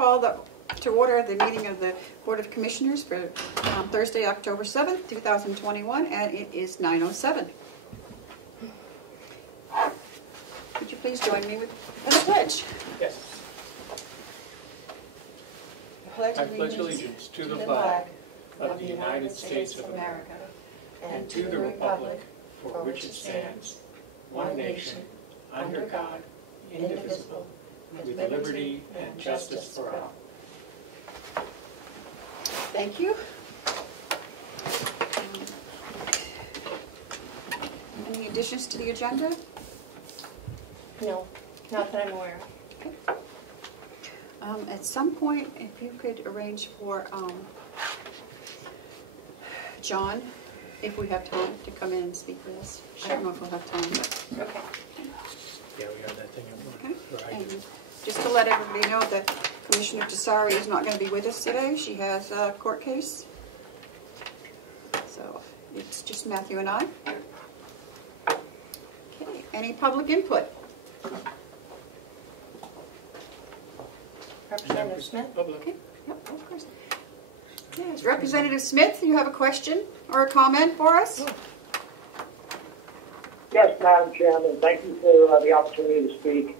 call to order the meeting of the Board of Commissioners for Thursday, October 7th, 2021, and it is 9:07. Would you please join me with the pledge? Yes. I pledge allegiance to the flag of the United States of America and to the republic for which it stands, one nation, under God, indivisible, with liberty and justice for all. Thank you. Any additions to the agenda? No, not that I'm aware of. Okay. At some point, if you could arrange for John, if we have time, to come in and speak with us. Sure. I don't know if we'll have time. But... Okay. Yeah, we have that thing at work. Okay. And just to let everybody know that Commissioner Tessari is not going to be with us today. She has a court case. So it's just Matthew and I. Okay. Any public input? Representative Smith? Okay. Yep, of course. Yes. Representative Smith, you have a question or a comment for us? Yes, Madam Chairman, thank you for the opportunity to speak.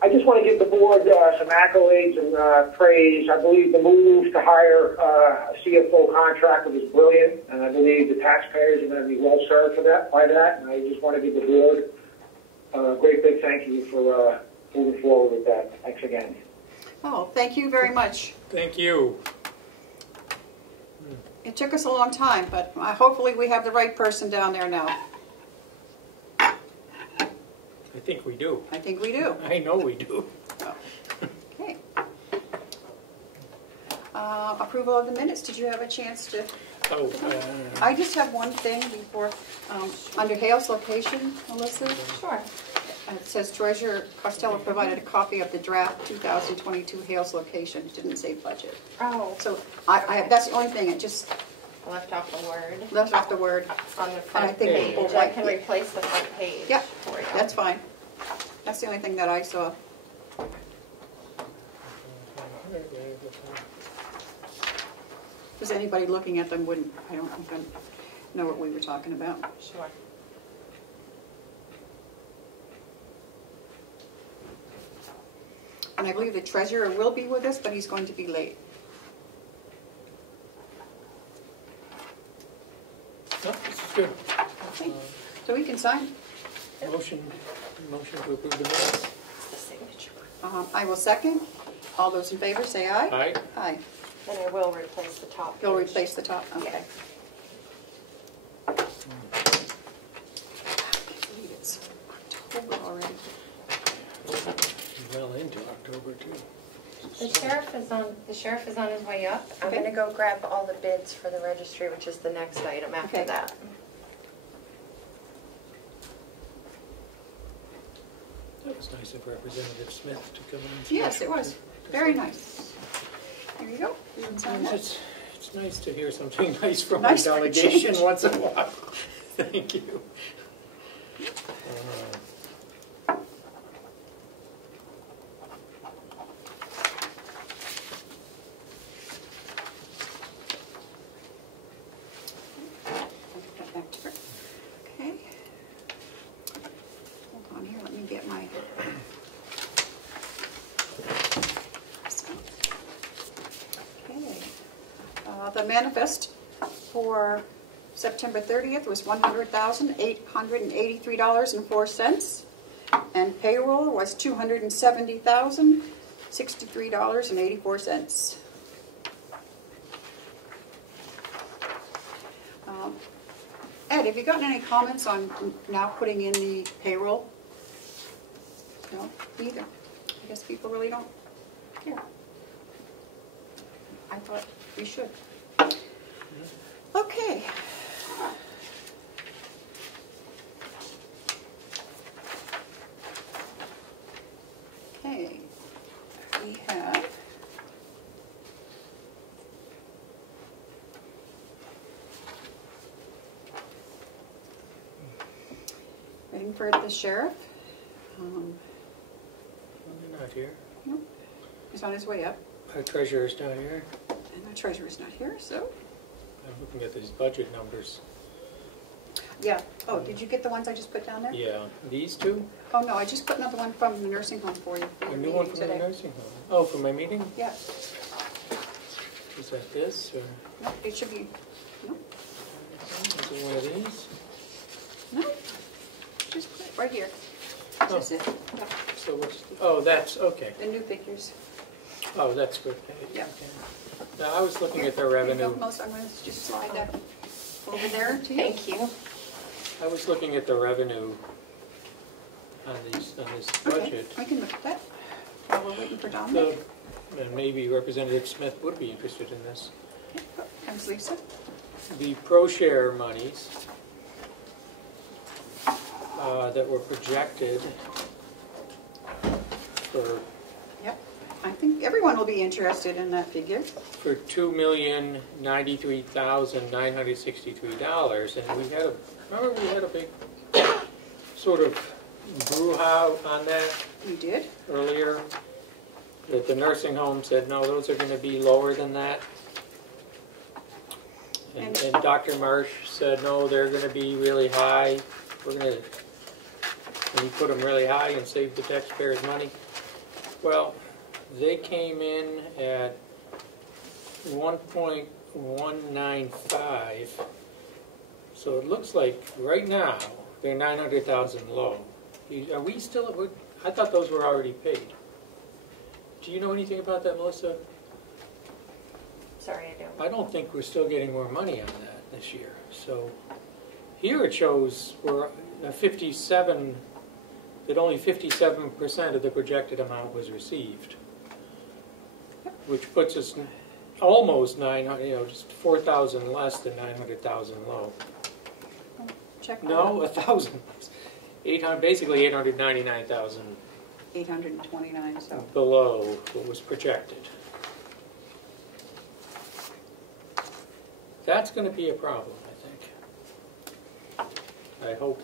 I just want to give the board some accolades and praise. I believe the move to hire a CFO contractor was brilliant, and I believe the taxpayers are going to be well served by that. And I just want to give the board a great big thank you for moving forward with that. Thanks again. Oh, thank you very much. Thank you. It took us a long time, but hopefully we have the right person down there now. I think we do. I think we do. I know we do. Oh. Okay. Approval of the minutes. Did you have a chance to? Oh, I just have one thing before, under Hale's location, Melissa. Sure. It says Treasurer Costello provided a copy of the draft 2022 Hale's location. It didn't say budget. Oh. So that's the only thing. It just Left off the word. left off the word. On the front I think page. we'll I can replace the front page Yep, for you. that's fine. That's the only thing that I saw. Because anybody looking at them wouldn't, I don't think I know what we were talking about. Sure. And I believe the treasurer will be with us, but he's going to be late. oh, this is good. Okay. So we can sign. Motion to approve the minutes. The signature. I will second. All those in favor say aye. Aye. Aye. And I will replace the top You'll page. replace the top. Okay. I can't believe it's October already. Well into October too. The sheriff is on his way up. I'm Okay. going to go grab all the bids for the registry, which is the next item after Okay. that. That was nice of Representative Smith to come in. Yes, it was. Very nice. There you go. You can sign that. It's nice to hear something nice from Nice the for delegation change. once in a while. Thank you. Back to her. Okay. Hold on here. Let me get my. Okay. The manifest for September 30th was $100,883.04, and payroll was $270,063.84. Ed, have you gotten any comments on now putting in the payroll? No, neither. I guess people really don't care. I thought we should. Okay. Okay. We have waiting for the sheriff. They're not here. Nope. He's on his way up. Our treasurer's down here. And our treasurer's not here, so. I'm looking at these budget numbers. Yeah. Oh, did you get the ones I just put down there? Yeah, these two? Oh, no, I just put another one from the nursing home for you. For A your new one meeting from the today. nursing home. Oh, for my meeting? Yeah. Is that this, or No, it should be, no, is it one of these? no. Just put it right here. Oh. That's it. Yeah. So what's, oh, that's, okay. The new figures. Oh, that's good page. Yeah. Okay. Now, I was looking at the Here you go, revenue. Most, I'm going to just slide that over there to you. Thank you. I was looking at the revenue on this Okay, budget. we can look at that while we're waiting for Dominic. And maybe Representative Smith would be interested in this. Okay, oh, comes Lisa. The pro-share monies that were projected for Yep. I think everyone will be interested in that figure. $2,093,963, and we had a big sort of brouhaha on that You did? earlier, that the nursing home said, no, those are going to be lower than that. And Dr. Marsh said, no, they're going to be really high. And he put them really high and saved the taxpayers money. Well, they came in at 1.195. So it looks like right now they're 900,000 low. Are we still? I thought those were already paid. Do you know anything about that, Melissa? Sorry, I don't. I don't think we're still getting more money on that this year. So here it shows we're 57. That only 57% of the projected amount was received, which puts us almost 900, just 4,000 less than 900,000 low. Check. No, 1,000. 800, basically 899,000 829, so. below what was projected. That's going to be a problem, I think.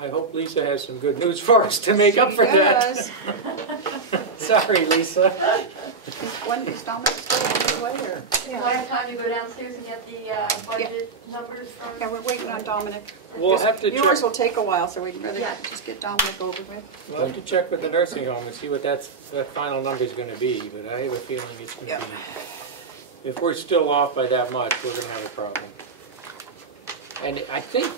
I hope Lisa has some good news for us to make up for that. Yes. Sorry, Lisa. When is Dominic still on his way, or? Do I have time to go downstairs and get the budget numbers from? Yeah, we're waiting on Dominic. We'll have to Yours check. will take a while, so we'd rather Yeah. just get Dominic over with. We'll have to check with the nursing home and see what that final number is going to be. But I have a feeling it's going to be. If we're still off by that much, we're going to have a problem. And I think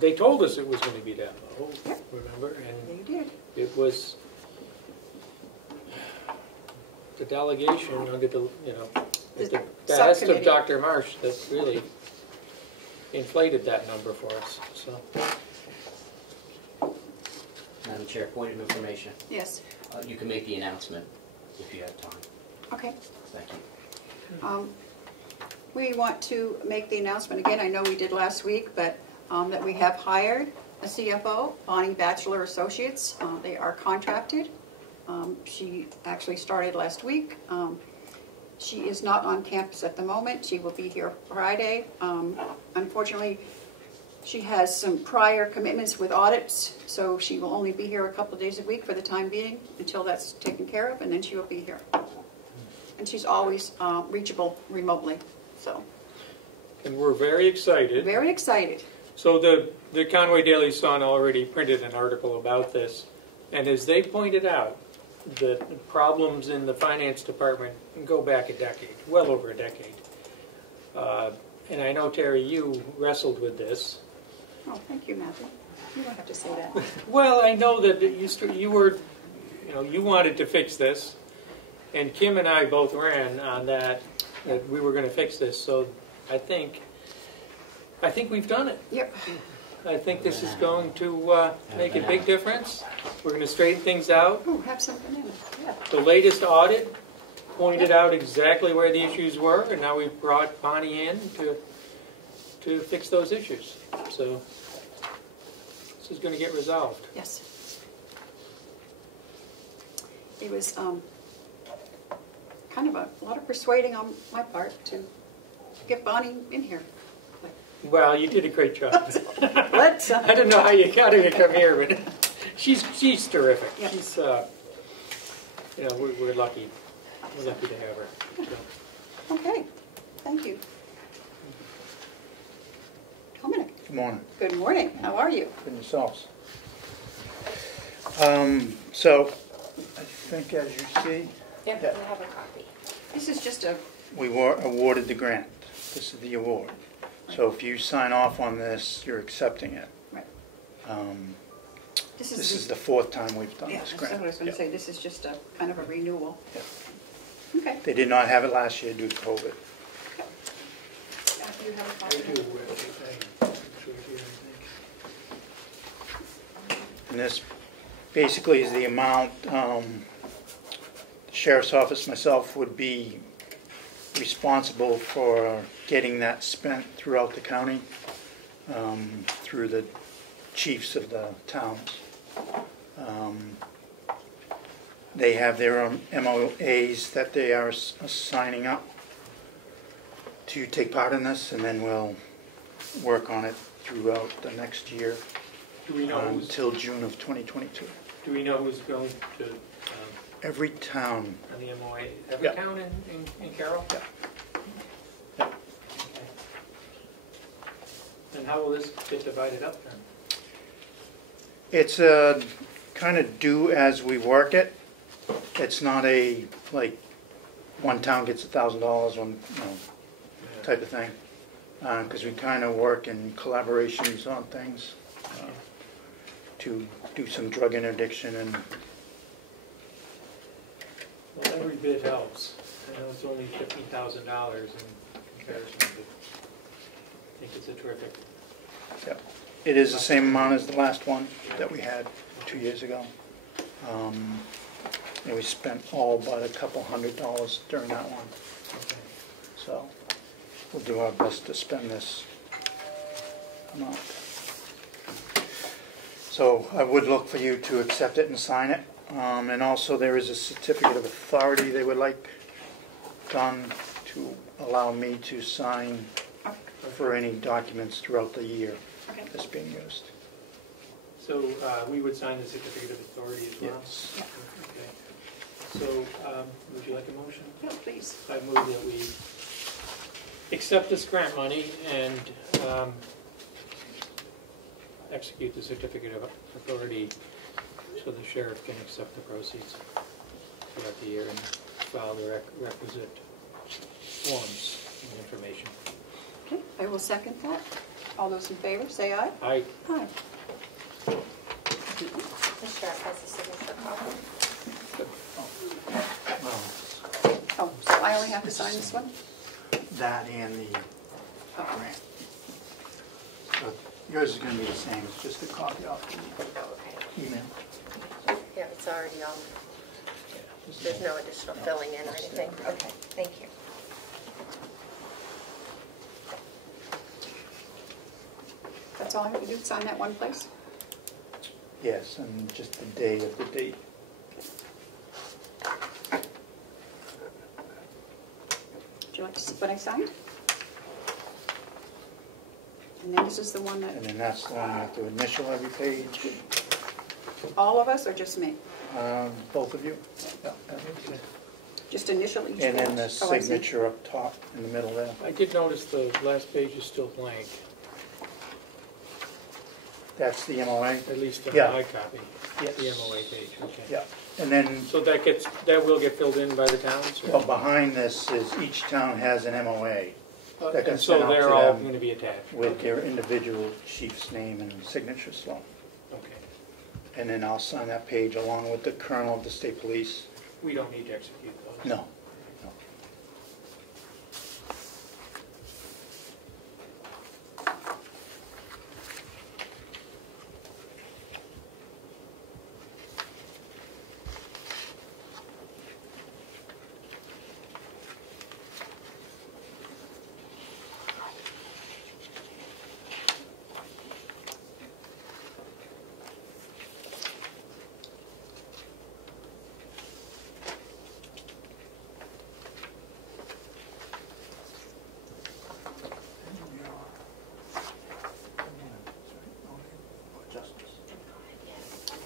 they told us it was going to be that low. Yep. Remember? And You did. it was the delegation under the at the behest of subcommittee. Dr. Marsh that really inflated that number for us. So. Madam Chair, point of information. Yes. You can make the announcement if you have time. Okay. Thank you. We want to make the announcement again. I know we did last week, but that we have hired a CFO, Bonnie Batchelor Associates. They are contracted. She actually started last week. She is not on campus at the moment. She will be here Friday. Unfortunately, she has some prior commitments with audits, so she will only be here a couple of days a week for the time being until that's taken care of, and then she will be here. And she's always reachable remotely. So. And we're very excited. Very excited. So the Conway Daily Sun already printed an article about this, and as they pointed out, the problems in the finance department go back a decade, well over a decade. And I know, Terry, you wrestled with this. Oh, thank you, Matthew. You don't have to say that. Well, I know that you were, you wanted to fix this, and Kim and I both ran on that we were going to fix this. So I think we've done it. Yep. I think this is going to make a big difference. We're going to straighten things out. Oh, have something in it. Yeah. The latest audit pointed out exactly where the issues were, and now we've brought Bonnie in to fix those issues. So this is going to get resolved. Yes. It was kind of a lot of persuading on my part to get Bonnie in here. Well, you did a great job. Let's. I don't know how you got her to come here, but she's terrific. Yep. She's we're lucky. We're lucky to have her. So, Okay, thank you. Dominic, Good morning. good morning. How are you? And yourselves. So, I think as you see, Yep, Yeah. we have a copy. This is just a, we were awarded the grant. This is the award. So if you sign off on this, you're accepting it. right. This is the fourth time we've done Yeah, this that's grant. what I was going to Yeah. say. This is just a kind of a renewal. Yeah. Okay. They did not have it last year due to COVID. You have a I copy? do, it's right here, I think. And this basically is the amount, the sheriff's office, myself, would be responsible for getting that spent throughout the county, through the chiefs of the towns. They have their own MOAs that they are signing up to take part in this, and then we'll work on it throughout the next year Do we know who's, until June of 2022. do we know who's going to, Every town, on the MOA? Every Yeah. town in Carroll? Yeah. Okay. And how will this get divided up then? it's kind of do as we work it. It's not a, like, one town gets $1,000, one, type of thing. Because we kind of work in collaborations on things to do some drug interdiction and, Well, every bit helps. I know it's only $15,000 in comparison to, I think it's a terrific. yeah. It is the same amount as the last one that we had 2 years ago. And we spent all but a couple $100 during that one. Okay. So we'll do our best to spend this amount. So I would look for you to accept it and sign it. And also there is a certificate of authority they would like done to allow me to sign for any documents throughout the year Okay. that's being used. So we would sign the certificate of authority as well? Yes. Okay. So would you like a motion? Yeah, please. I move that we accept this grant money and execute the certificate of authority so the sheriff can accept the proceeds throughout the year and file the requisite forms and information. Okay, I will second that. All those in favor, say aye. Aye. Aye. The sheriff has a signature copy. Oh, so I only have to sign this one? That and the grant. So yours is going to be the same, it's just a copy off the Okay. email. Yeah, it's already on. There's no additional filling in or anything. Okay, thank you. That's all I have to do, sign that one place? Yes, and just the day of the date. Would you like to see what I signed? And then this is the one And that, then that's the one you have to initial every page. all of us or just me? Both of you. Yeah. Just initial each page? And then the Oh, I see. signature up top in the middle there. I did notice the last page is still blank, That's the MOA. at least in Yeah. my copy. Yes. The MOA page, okay. Yeah. And then, So that will get filled in by the towns? or- well, behind this is each town has an MOA that And gets so sent out they're to all them going to be attached? with Okay. their individual chief's name and signature slot. Okay. And then I'll sign that page along with the colonel of the state police. We don't need to execute those? No. No.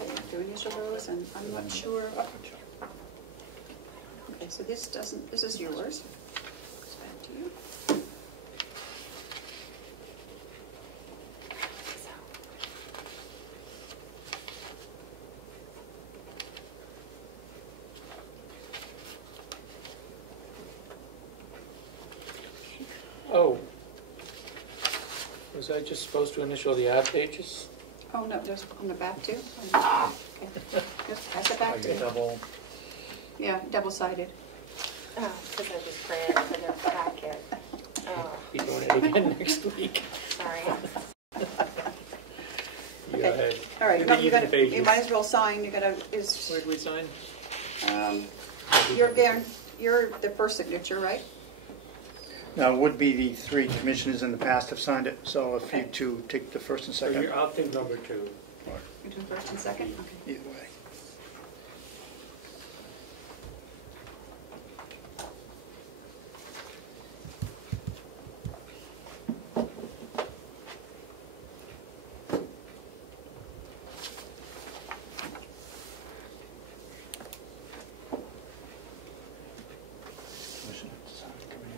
Okay, I have to initial those, and I'm not sure. Oh, okay. so this is yours. Goes back to you. Oh. Was I just supposed to initial the odd pages? Oh, no, just on the back too? Okay. Just pass it back to you. Double. Yeah, double-sided. Oh, because I just ran for their packet. Oh, Be doing it again next week. sorry. You go Okay. ahead. All right, Do well, the you even gotta, pages. you might as well sign, you gotta, Where'd we sign? you're the first signature, right? Now, it would be the 3 commissioners in the past have signed it, so if you two take the first and So second. I'll take number 2. You do first and second? Okay. Either way.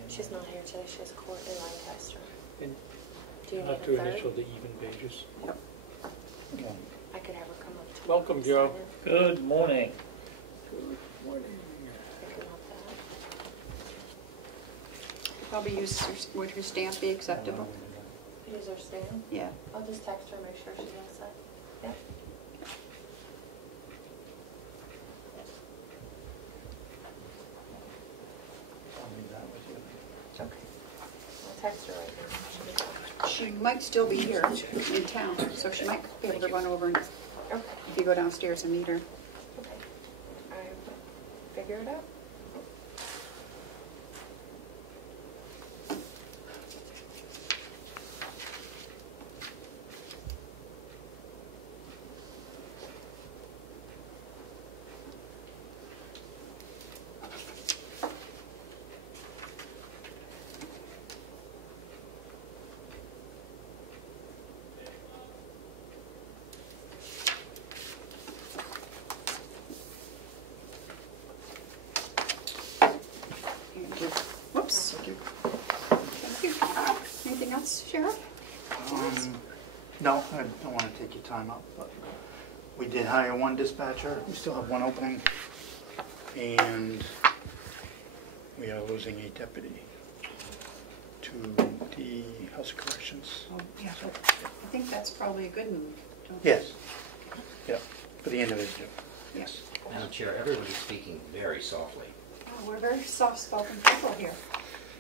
She's not here today. She has a court in Lancaster. And Do you I'll need have to a third? initial the even pages. Yeah. I could have her come up to Welcome, me. Joe. Sign Good morning. Good morning. it. Picking up Probably would her stamp be acceptable? that. Use her stamp. Yeah. I'll just text her, make sure she has that. Yep. I'll leave that with you. Okay. I'll text her right now. She'll be back. She might still be here in town, so she might be able to run over and, Okay. if you go downstairs and meet her. Okay. I figure it out. Whoops. Thank you. Anything else, Sheriff? No, I don't want to take your time up, but we did hire 1 dispatcher. We still have 1 opening. And we are losing a deputy to the House of Corrections. Oh, yeah. I think that's probably a good move. don't you? Yes. Yeah, for the individual. Yes. Madam Chair, everybody's speaking very softly. Oh, we're very soft-spoken people here.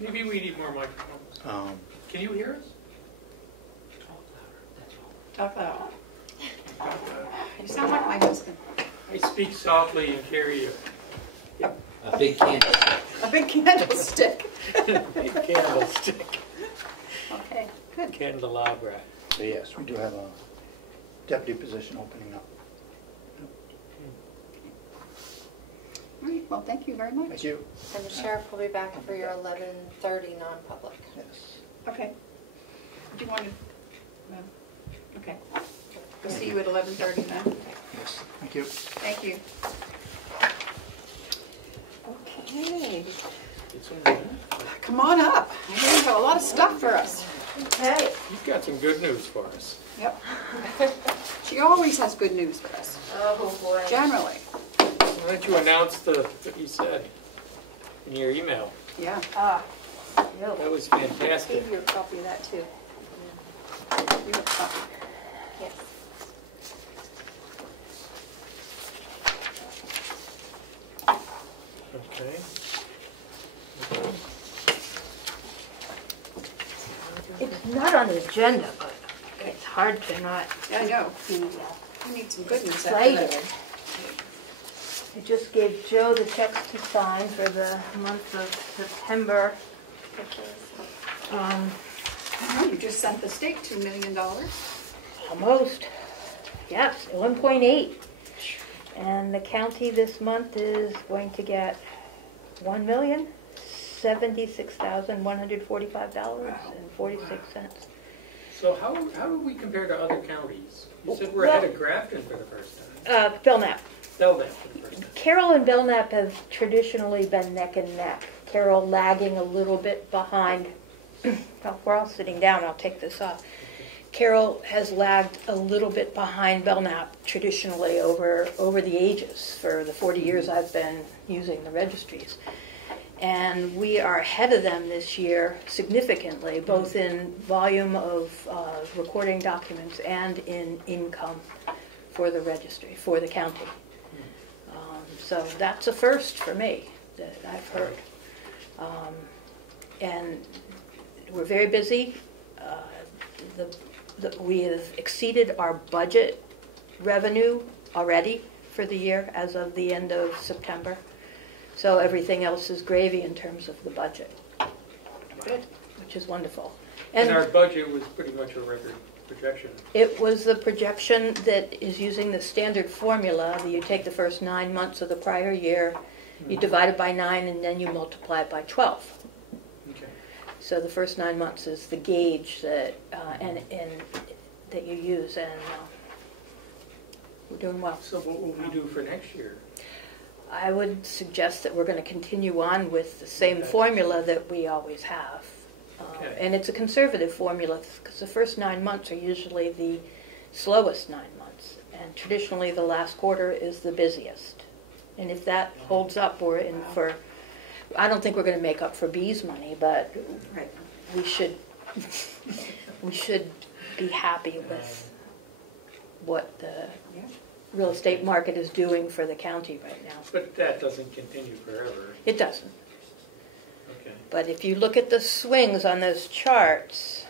Maybe we need more microphones. Can you hear us? Talk louder, that's all. Talk loud. You sound like my husband. I speak softly and carry A big candlestick. A big candlestick. a candlestick. Okay, good. Candelabra. So yes, we do have a deputy position opening up. All right, well, thank you very much. Thank you. And the sheriff will be back for your 11:30 non-public. Yes. Okay. Do you want to, well, okay. We'll see you at 11:30 then. Yes, thank you. Thank you. Okay, It's in there. come on up. I know you have a lot of stuff for us. Hey. You've got some good news for us. Yep. She always has good news for us, Oh, boy. generally. Why don't you announce what you said in your email? Yeah. That was I fantastic. gave you a copy of that too. You have a copy. Yes. Okay. It's not on the agenda, but it's hard to not Yeah, I know. be I need some good news. excited. I just gave Joe the checks to sign for the month of September. Oh, you just sent the state $2 million. Almost. Yes, 1.8. And the county this month is going to get $1,076,145.46. So how do we compare to other counties? You said we're ahead of Grafton for the first time. Phil Knapp. Belknap for the first time. Carroll and Belknap have traditionally been neck and neck. Carroll lagging a little bit behind. Well, we're all sitting down. I'll take this off. Carroll has lagged a little bit behind Belknap traditionally over the ages for the 40 years I've been using the registries. And we are ahead of them this year significantly, both in volume of recording documents and in income for the registry, for the county. So that's a first for me that I've heard. And we're very busy. We have exceeded our budget revenue already for the year as of the end of September. So everything else is gravy in terms of the budget. Good. Which is wonderful. And our budget was pretty much a record projection. It was the projection that is using the standard formula. You take the first 9 months of the prior year, you divide it by 9, and then you multiply it by 12. Okay. So the first 9 months is the gauge that and that you use, and we're doing well. So what will we do for next year? I would suggest that we're going to continue on with the same formula that we always have. Okay. And it's a conservative formula because the first 9 months are usually the slowest 9 months. And traditionally the last quarter is the busiest. And if that holds up, we're in for, I don't think we're going to make up for B's money, but we should be happy with what the real estate market is doing for the county right now. But that doesn't continue forever. It doesn't. Okay. But if you look at the swings on those charts,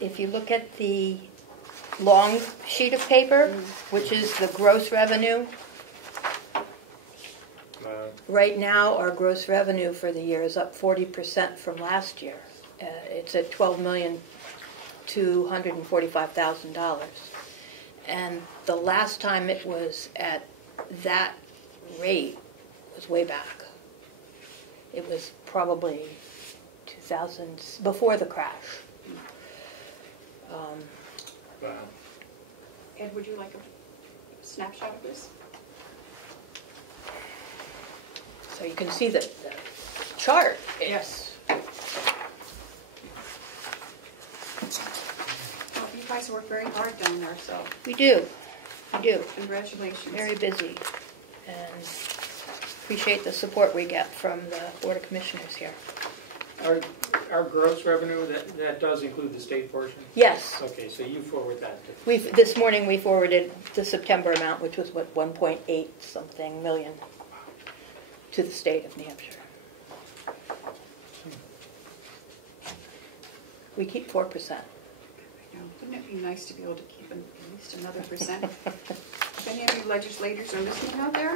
if you look at the long sheet of paper, which is the gross revenue, right now our gross revenue for the year is up 40% from last year. It's at $12,245,000. And the last time it was at that rate was way back. It was probably 2000, before the crash. Wow. Ed, would you like a snapshot of this? So you can see the chart. Yes. Well, you guys work very hard down there, so We do. congratulations. Very busy. And appreciate the support we get from the Board of Commissioners here. Our gross revenue, that does include the state portion? Yes. Okay, so you forward that to... This morning we forwarded the September amount, which was, 1.8 something million to the state of New Hampshire. We keep 4%. Wouldn't it be nice to be able to keep at least another percent? If any of you legislators are listening out there?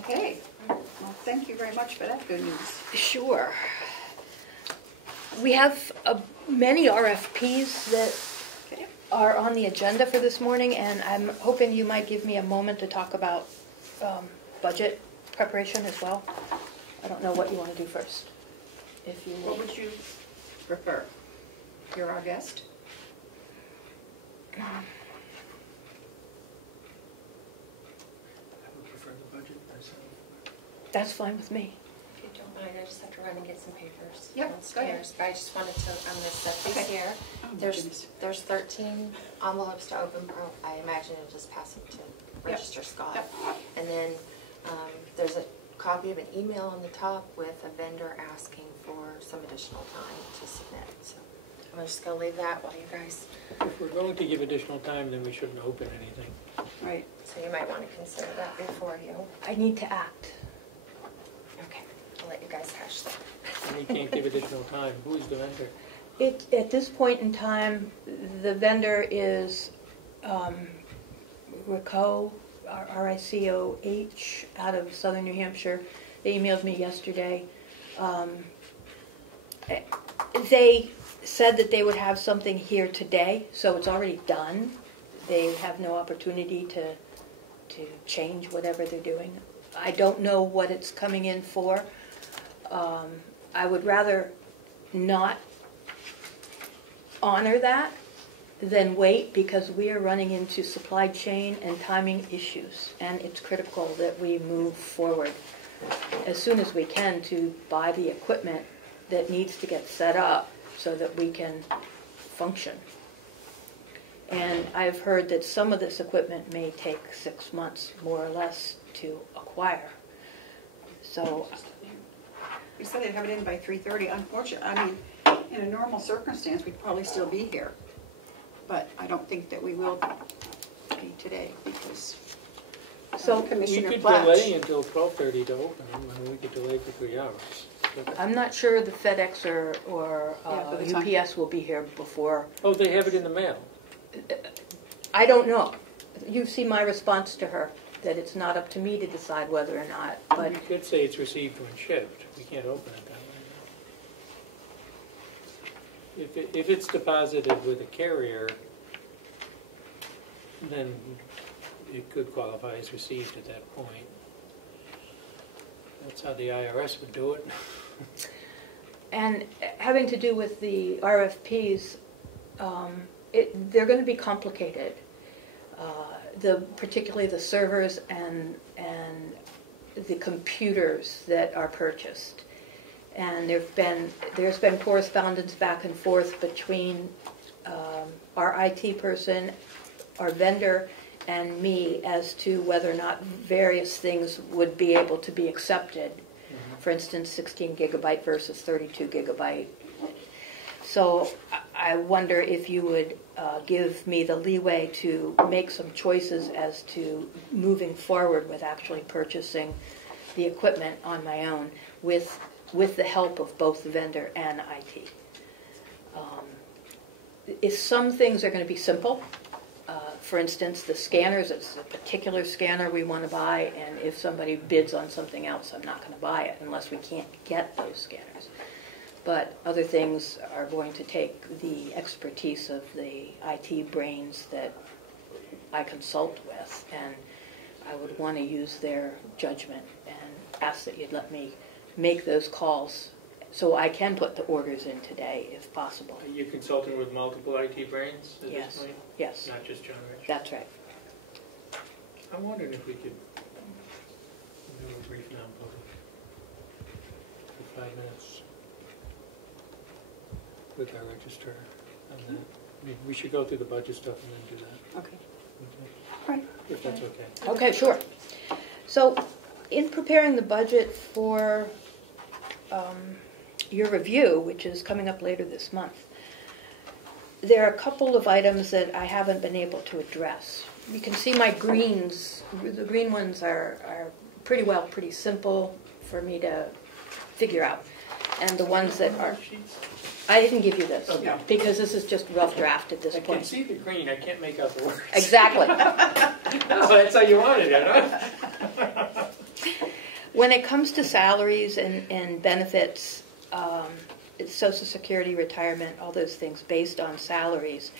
Okay. Well, thank you very much for that good news. Sure. We have many RFPs that are on the agenda for this morning, and I'm hoping you might give me a moment to talk about budget preparation as well. I don't know what you want to do first. If you What would you prefer? You're our guest. I would prefer the budget myself. That's fine with me. If you don't mind, I just have to run and get some papers Yep, go ahead. downstairs. But I just wanted to, I'm going to set these Okay. here. Oh, my There's goodness. 13 envelopes to open. I imagine you'll just pass them to Register Scott. Yep. And then there's a copy of an email on the top with a vendor asking for some additional time to submit. So I'm just going to leave that while you guys, If we're going to give additional time, then we shouldn't open anything. Right. so you might want to consider that before you. I need to act. Okay, I'll let you guys hash that. And we can't give additional time. Who's the vendor? At this point in time, the vendor is Ricoh, R-I-C-O-H, out of southern New Hampshire. They emailed me yesterday. They said that they would have something here today, so it's already done. They have no opportunity to change whatever they're doing. I don't know what it's coming in for. I would rather not honor that, then wait, because we are running into supply chain and timing issues, and it's critical that we move forward as soon as we can to buy the equipment that needs to get set up so that we can function. And I've heard that some of this equipment may take 6 months, more or less, to acquire. So, You said they'd have it in by 3:30. Unfortunately, I mean, in a normal circumstance, we'd probably still be here. But I don't think that we will be today because so We Commissioner could Platch. delay until 12:30 to open them, and we could delay for 3 hours. I'm not sure the FedEx or Yeah, for the time. UPS will be here before. Oh, they have it in the mail. I don't know. You see my response to her, that it's not up to me to decide whether or not, but We could say it's received when shipped. We can't open it that way. If it's deposited with a carrier, then it could qualify as received at that point. That's how the IRS would do it. and having to do with the RFPs, they're going to be complicated. Particularly the servers and the computers that are purchased. And there's been correspondence back and forth between our IT person, our vendor, and me as to whether or not various things would be able to be accepted. For instance, 16 gigabyte versus 32 gigabyte. So I wonder if you would give me the leeway to make some choices as to moving forward with actually purchasing the equipment on my own with the help of both the vendor and IT. If some things are going to be simple, for instance, the scanners, it's a particular scanner we want to buy, and if somebody bids on something else, I'm not going to buy it unless we can't get those scanners. But other things are going to take the expertise of the IT brains that I consult with, and I would want to use their judgment and ask that you'd let me make those calls so I can put the orders in today if possible. Are you consulting with multiple IT brains at Yes. this point? Yes, Not just John Rich? that's right. I'm wondering if we could do a brief non-public for 5 minutes with our registrar on that. I mean, we should go through the budget stuff and then do that. Okay. Right. If that's okay. Okay, sure. So, in preparing the budget for your review, which is coming up later this month, there are a couple of items that I haven't been able to address. You can see my greens. The green ones are pretty simple for me to figure out. And the ones that are... I didn't give you this, Okay. because this is just rough draft at this I point. can see the green, I can't make out the words. Exactly. Oh, that's how you wanted it, huh? When it comes to salaries and benefits, Social Security, retirement, all those things based on salaries,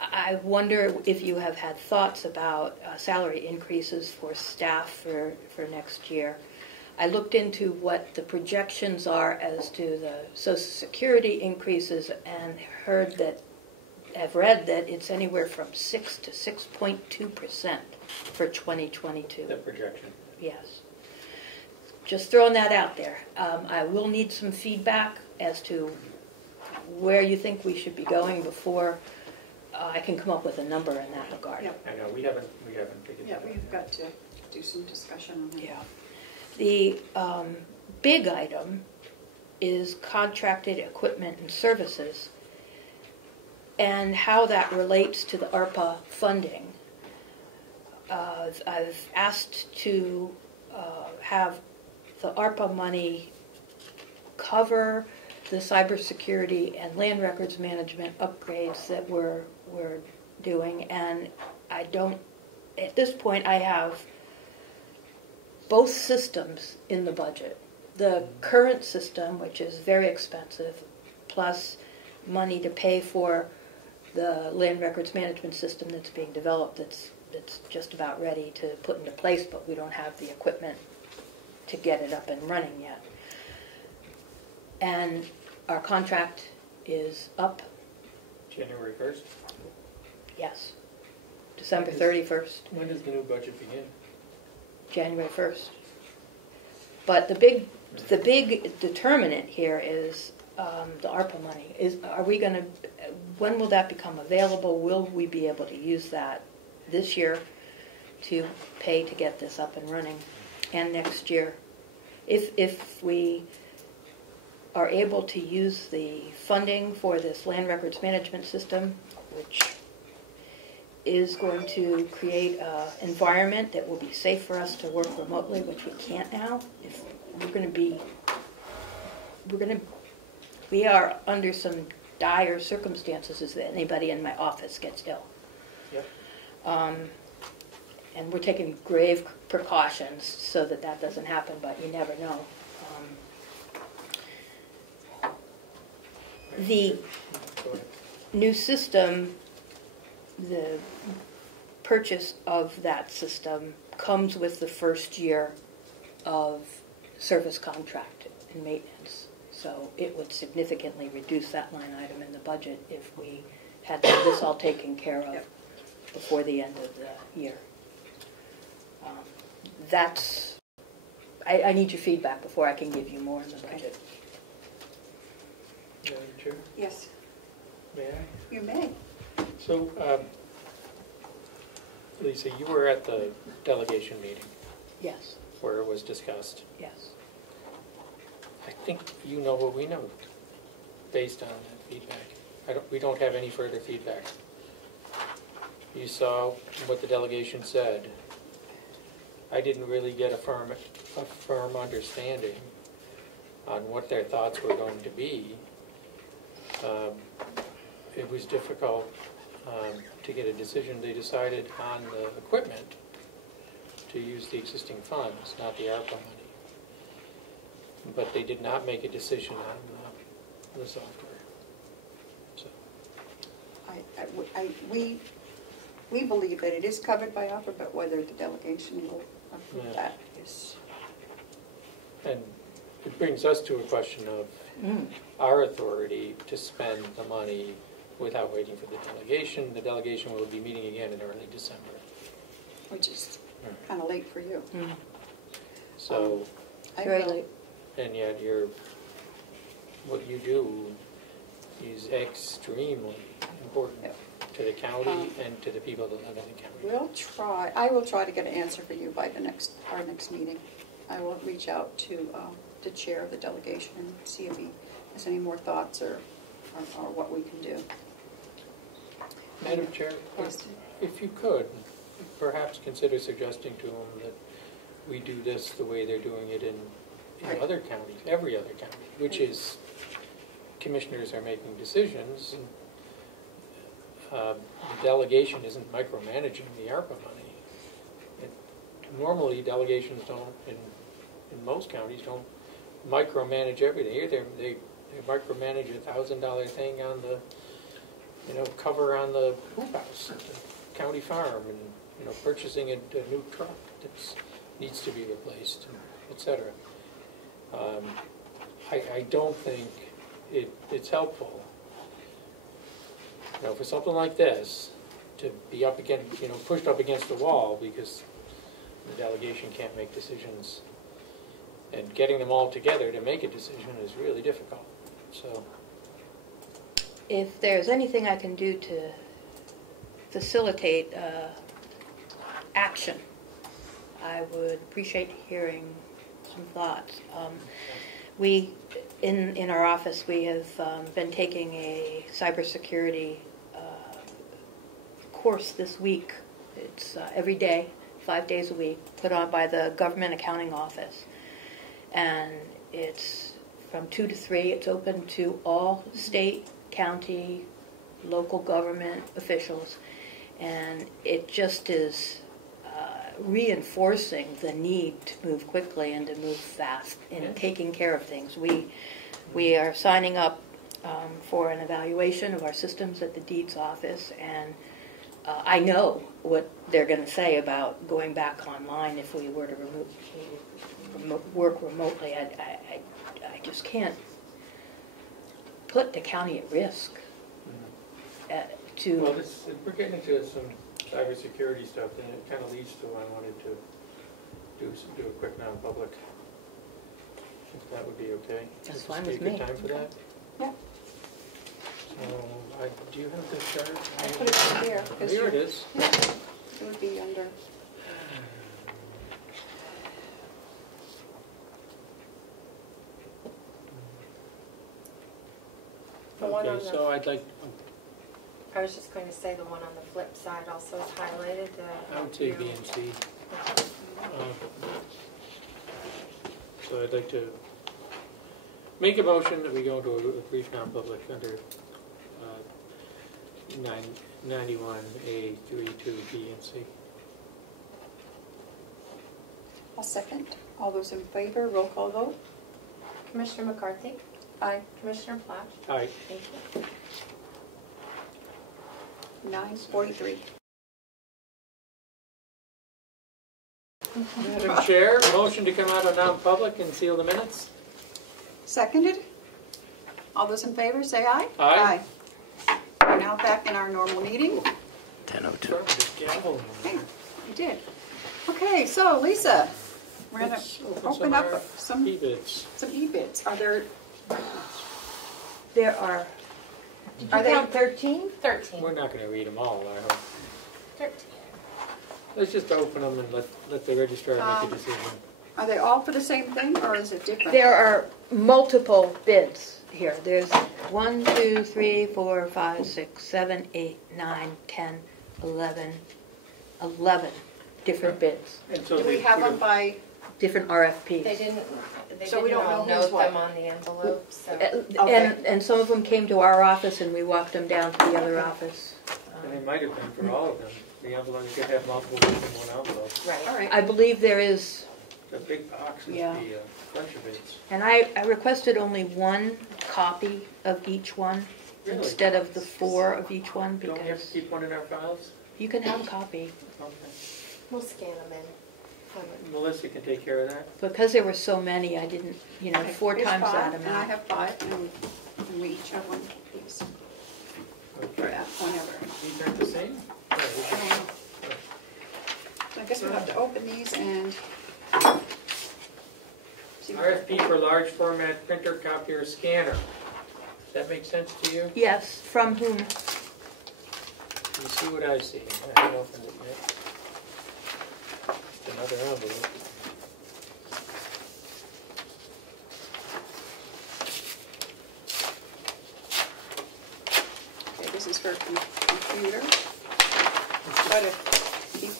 I wonder if you have had thoughts about salary increases for staff for next year. I looked into what the projections are as to the Social Security increases and have read that it's anywhere from 6 to 6.2% for 2022. The projection. Yes. Just throwing that out there. I will need some feedback as to where you think we should be going before I can come up with a number in that regard. Yeah. I know, we haven't figured Yeah, that out. we've got to do some discussion on that. Yeah. The big item is contracted equipment and services and how that relates to the ARPA funding. I've asked to have the ARPA money cover the cybersecurity and land records management upgrades that we're doing, and at this point I have both systems in the budget. The current system, which is very expensive, plus money to pay for the land records management system that's being developed that's just about ready to put into place, but we don't have the equipment to get it up and running yet. And our contract is up, January 1st? yes, December 31st. When does the new budget begin? January 1st. But the big determinant here is the ARPA money. When will that become available? Will we be able to use that this year to pay to get this up and running, and next year? If we are able to use the funding for this land records management system, which is going to create an environment that will be safe for us to work remotely, which we can't now. If we are under some dire circumstances as anybody in my office gets ill. Yep. And we're taking grave precautions so that doesn't happen, but you never know. The new system, the purchase of that system comes with the first year of service contract and maintenance. So it would significantly reduce that line item in the budget if we had this all taken care of before the end of the year. I need your feedback before I can give you more in the budget. Madam Chair, Yes, may I? you may. So, Lisa, you were at the delegation meeting Yes, where it was discussed. yes. I think you know what we know based on that feedback. We don't have any further feedback. You saw what the delegation said. I didn't really get a firm understanding on what their thoughts were going to be. It was difficult to get a decision. They decided on the equipment to use the existing funds, not the ARPA money. But they did not make a decision on the software. So. We believe that it is covered by ARPA, but whether the delegation will approve that is... And it brings us to a question of our authority to spend the money without waiting for the delegation. The delegation will be meeting again in early December. Which is kind of late for you. So, Very late. and yet what you do is extremely important to the county and to the people that live in the county. I will try to get an answer for you by our next meeting. I will reach out to the chair of the delegation and see if he has any more thoughts or what we can do. Madam Chair, if you could, perhaps consider suggesting to them that we do this the way they're doing it in other counties, every other county, which is commissioners are making decisions. The delegation isn't micromanaging the ARPA money. Normally, delegations don't, in most counties, don't micromanage everything. Here, they micromanage a $1,000 thing on the, cover on the hoop house at the county farm, and purchasing a new truck that needs to be replaced, etc. I don't think it's helpful, for something like this to be up against, pushed up against the wall because the delegation can't make decisions, and getting them all together to make a decision is really difficult. So, If there's anything I can do to facilitate action, I would appreciate hearing some thoughts. We, in our office, we have been taking a cybersecurity course this week. It's every day, 5 days a week, put on by the Government Accounting Office. And it's from 2 to 3. It's open to all state, county, local government officials. And it just is reinforcing the need to move quickly and to move fast in taking care of things. We are signing up for an evaluation of our systems at the Deeds Office, and I know what they're going to say about going back online if we were to work remotely. I just can't put the county at risk. Well, we're getting into some cybersecurity stuff, and it kind of leads to why I wanted to do a quick non-public. If that would be okay. That's Would fine this with be a me. good time for that? Yeah. So, do you have the chart? I put it right there. because Here it you're- is. Yeah, it would be under. The one on Okay, the- so I'd like, I was just going to say the one on the flip side also is highlighted. I would say B and C. So I'd like to make a motion that we go into a brief non-public under 91A32B and C. I'll second. All those in favor, roll call vote. Commissioner McCarthy? Aye. Commissioner Platt? Aye. Thank you. 9:43. Madam Chair, motion to come out of non-public and seal the minutes. Seconded. All those in favor, say aye. Aye. We're now back in our normal meeting. 10:02. Gavel. Okay, we did. Okay, so Lisa, we're going Let's to open open up some e-bids. some e-bids. Are there, There are, did you Are they- count 13? 13. We're not going to read them all, I hope. 13. Let's just open them and let the registrar make a decision. are they all for the same thing or is it different? There are multiple bids here. There's 1, 2, 3, 4, 5, 6, 7, 8, 9, 10, 11 different bids, And so Do we they have put them by, different RFPs. They didn't So we don't know all who's note what. them on the envelope, so. Okay. And some of them came to our office and we walked them down to the other office. And it might have been for all of them. The envelope, you could have multiple bids in one envelope. all Right. right. I believe there is, The big box must Yeah. be a bunch of bids. and I requested only one copy of each one Really? instead of the 4 of each one Don't we have to because keep one in our files? you can have a copy. Okay. We'll scan them in. Melissa can take care of that. Because there were so many, I didn't, Okay, 4 here's times 5, that And I amount. have 5, and we each have one piece for Okay. that, whenever. These aren't the same? I don't know. So I guess we'll have to open these and see what RFP for large format printer, copier, scanner. Does that make sense to you? Yes, from whom? You see what I see? I haven't opened it yet. Just another envelope. Okay, this is for computer. Try to keep,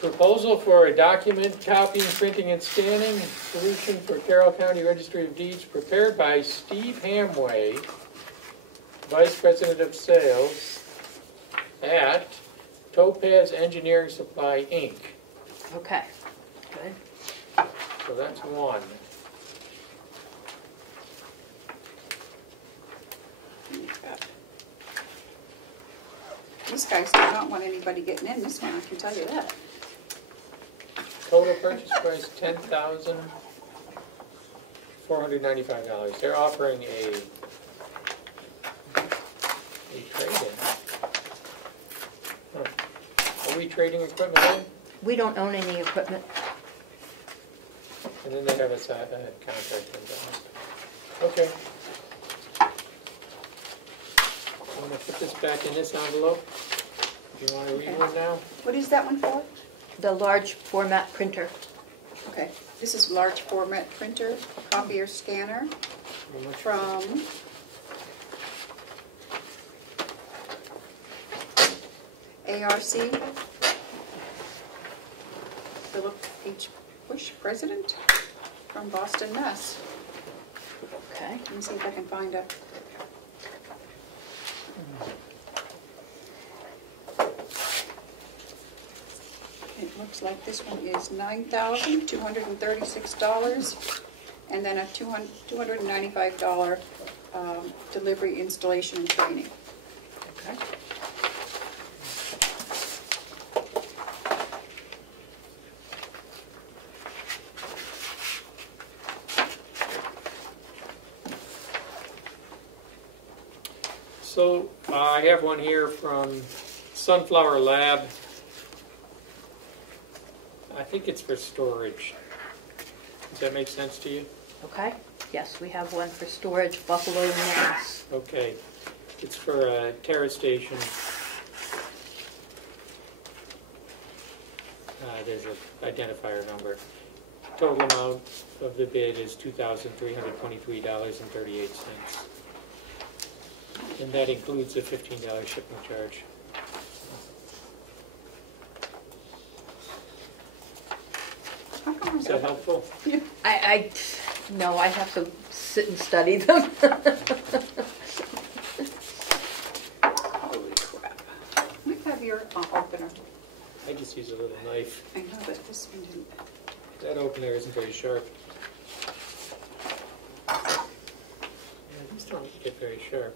Proposal for a document copying, printing, and scanning solution for Carroll County Registry of Deeds prepared by Steve Hamway, Vice President of Sales at Topaz Engineering Supply, Inc. Okay, good. So that's one. these guys do not want anybody getting in this one, I can tell you that. Total purchase price $10,495. They're offering a trade-in. Huh. Are we trading equipment in? We don't own any equipment. And then they have a contract involved. Okay. I'm gonna put this back in this envelope. Do you want to read Okay. one now? What is that one for? The large format printer. Okay, this is large format printer, copier, scanner How much? from ARC, Philip H. Bush, President, from Boston, Mass. Okay. Let me see if I can find a. It looks like this one is $9,236, and then a $295 delivery, installation, and training. Okay. So I have one here from Sunflower Lab. I think it's for storage. Does that make sense to you? Okay. Yes, we have one for storage, Buffalo, Mass. Okay. It's for a terrace station. There's an identifier number. Total amount of the bid is $2,323.38. And that includes a $15 shipping charge. Is that helpful? No, I have to sit and study them. Holy crap. Let me have your opener. I just use a little knife. I know, but this one didn't. That opener isn't very sharp. Yeah, these don't get very sharp.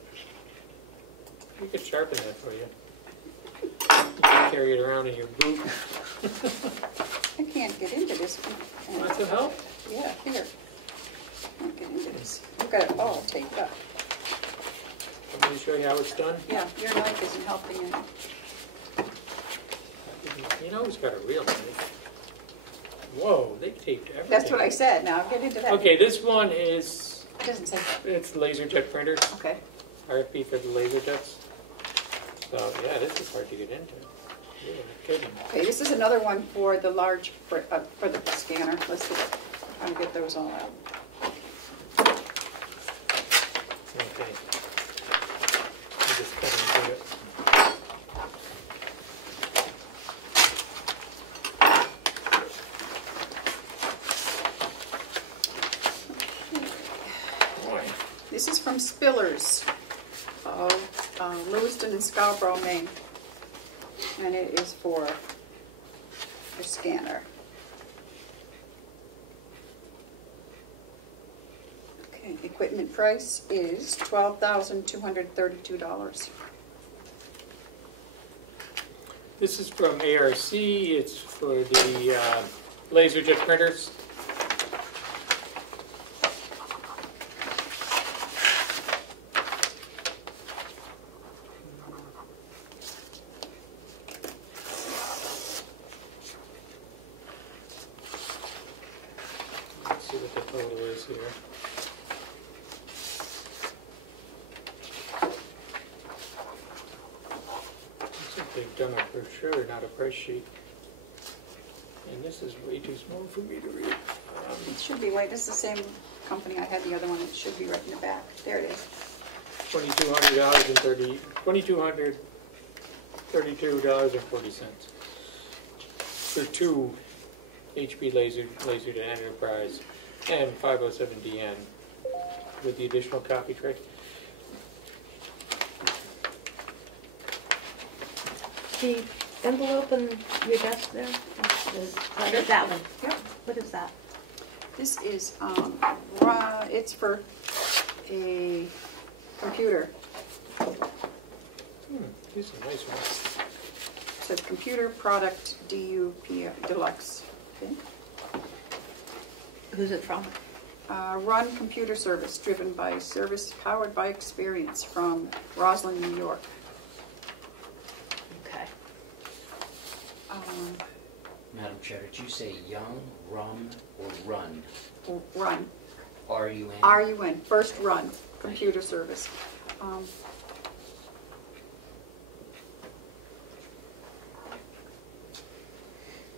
We could sharpen that for you. You can carry it around in your boot. I can't get into this one. Want some help? Yeah, here. I can't get into this. I've got it all taped up. Want me to show you how it's done? Yeah, your knife isn't helping any. You know who's got a real knife? Whoa, they taped everything. That's what I said. Now get into that. Okay, this one is, It doesn't say that. it's laser jet printers. Okay. RFP for the laser jets. So, yeah, this is hard to get into. You're not kidding. Okay, this is another one for the large, for the scanner. Let's see. Try to get those all out. Okay. I'm just cutting through it. Boy. This is from Spillers of Lewiston and Scarborough, Maine. And it is for a scanner. Okay, equipment price is $12,232. This is from ARC. It's for the laser jet printers. Let's see what the total is here. Looks like they've done a brochure, not a price sheet. And this is way too small for me to read. It should be right. This is the same company I had the other one. It should be right in the back. There it is. $2,232.40 for two HP laser to Enterprise and 507DN with the additional copy tray. The envelope in your desk there? That one. Yep. What is that? This is, it's for a computer. These are nice ones. It says Computer Product DUP Deluxe. Okay. Who's it from? Run Computer Service, driven by service powered by experience, from Roslyn, New York. Okay. Madam Chair, did you say young, rum, or run? Run. R-U-N? RUN, First Run Computer Service.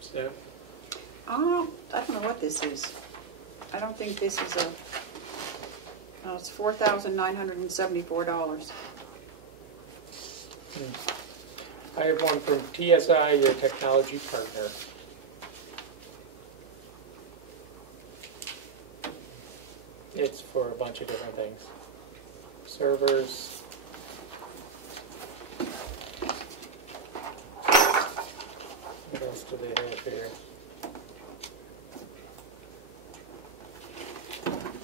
So, I don't know what this is. I don't think this is a. It's $4,974. I have one from TSI, your technology partner. It's for a bunch of different things. Servers. What else do they have here?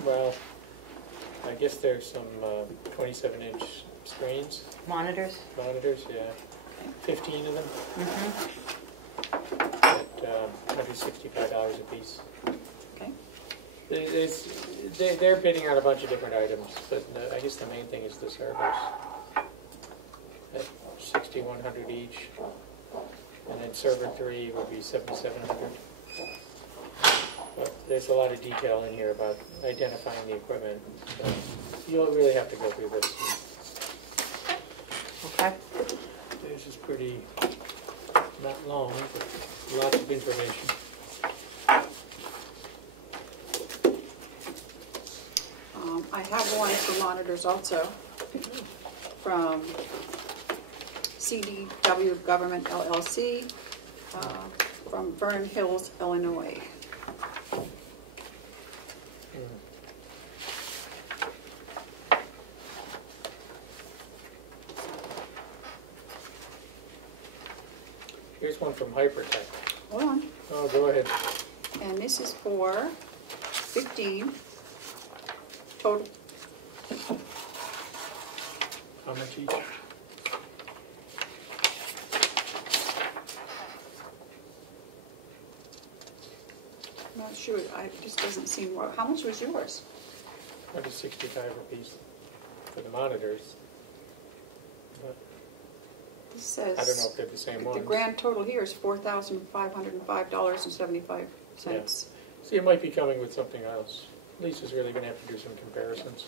Well, I guess there's some 27-inch screens. Monitors? Monitors, yeah. 15 of them. Mm-hmm. At $165 a piece. Okay. They're bidding on a bunch of different items, but I guess the main thing is the servers. at $6,100 each. And then server 3 would be $7,700. But there's a lot of detail in here about identifying the equipment. So you'll really have to go through this. Okay. This is pretty, not long, but lots of information. I have one for monitors also from CDW Government LLC from Vernon Hills, Illinois. Here's one from Hypertech. Hold on. Oh, go ahead. And this is for 15 total. How much each? I'm not sure. It just doesn't seem. How much was yours? That is $65 apiece for the monitors. But This says. I don't know if they're the same ones. The grand total here is $4,505.75. Yeah. See, it might be coming with something else. Lisa's really going to have to do some comparisons.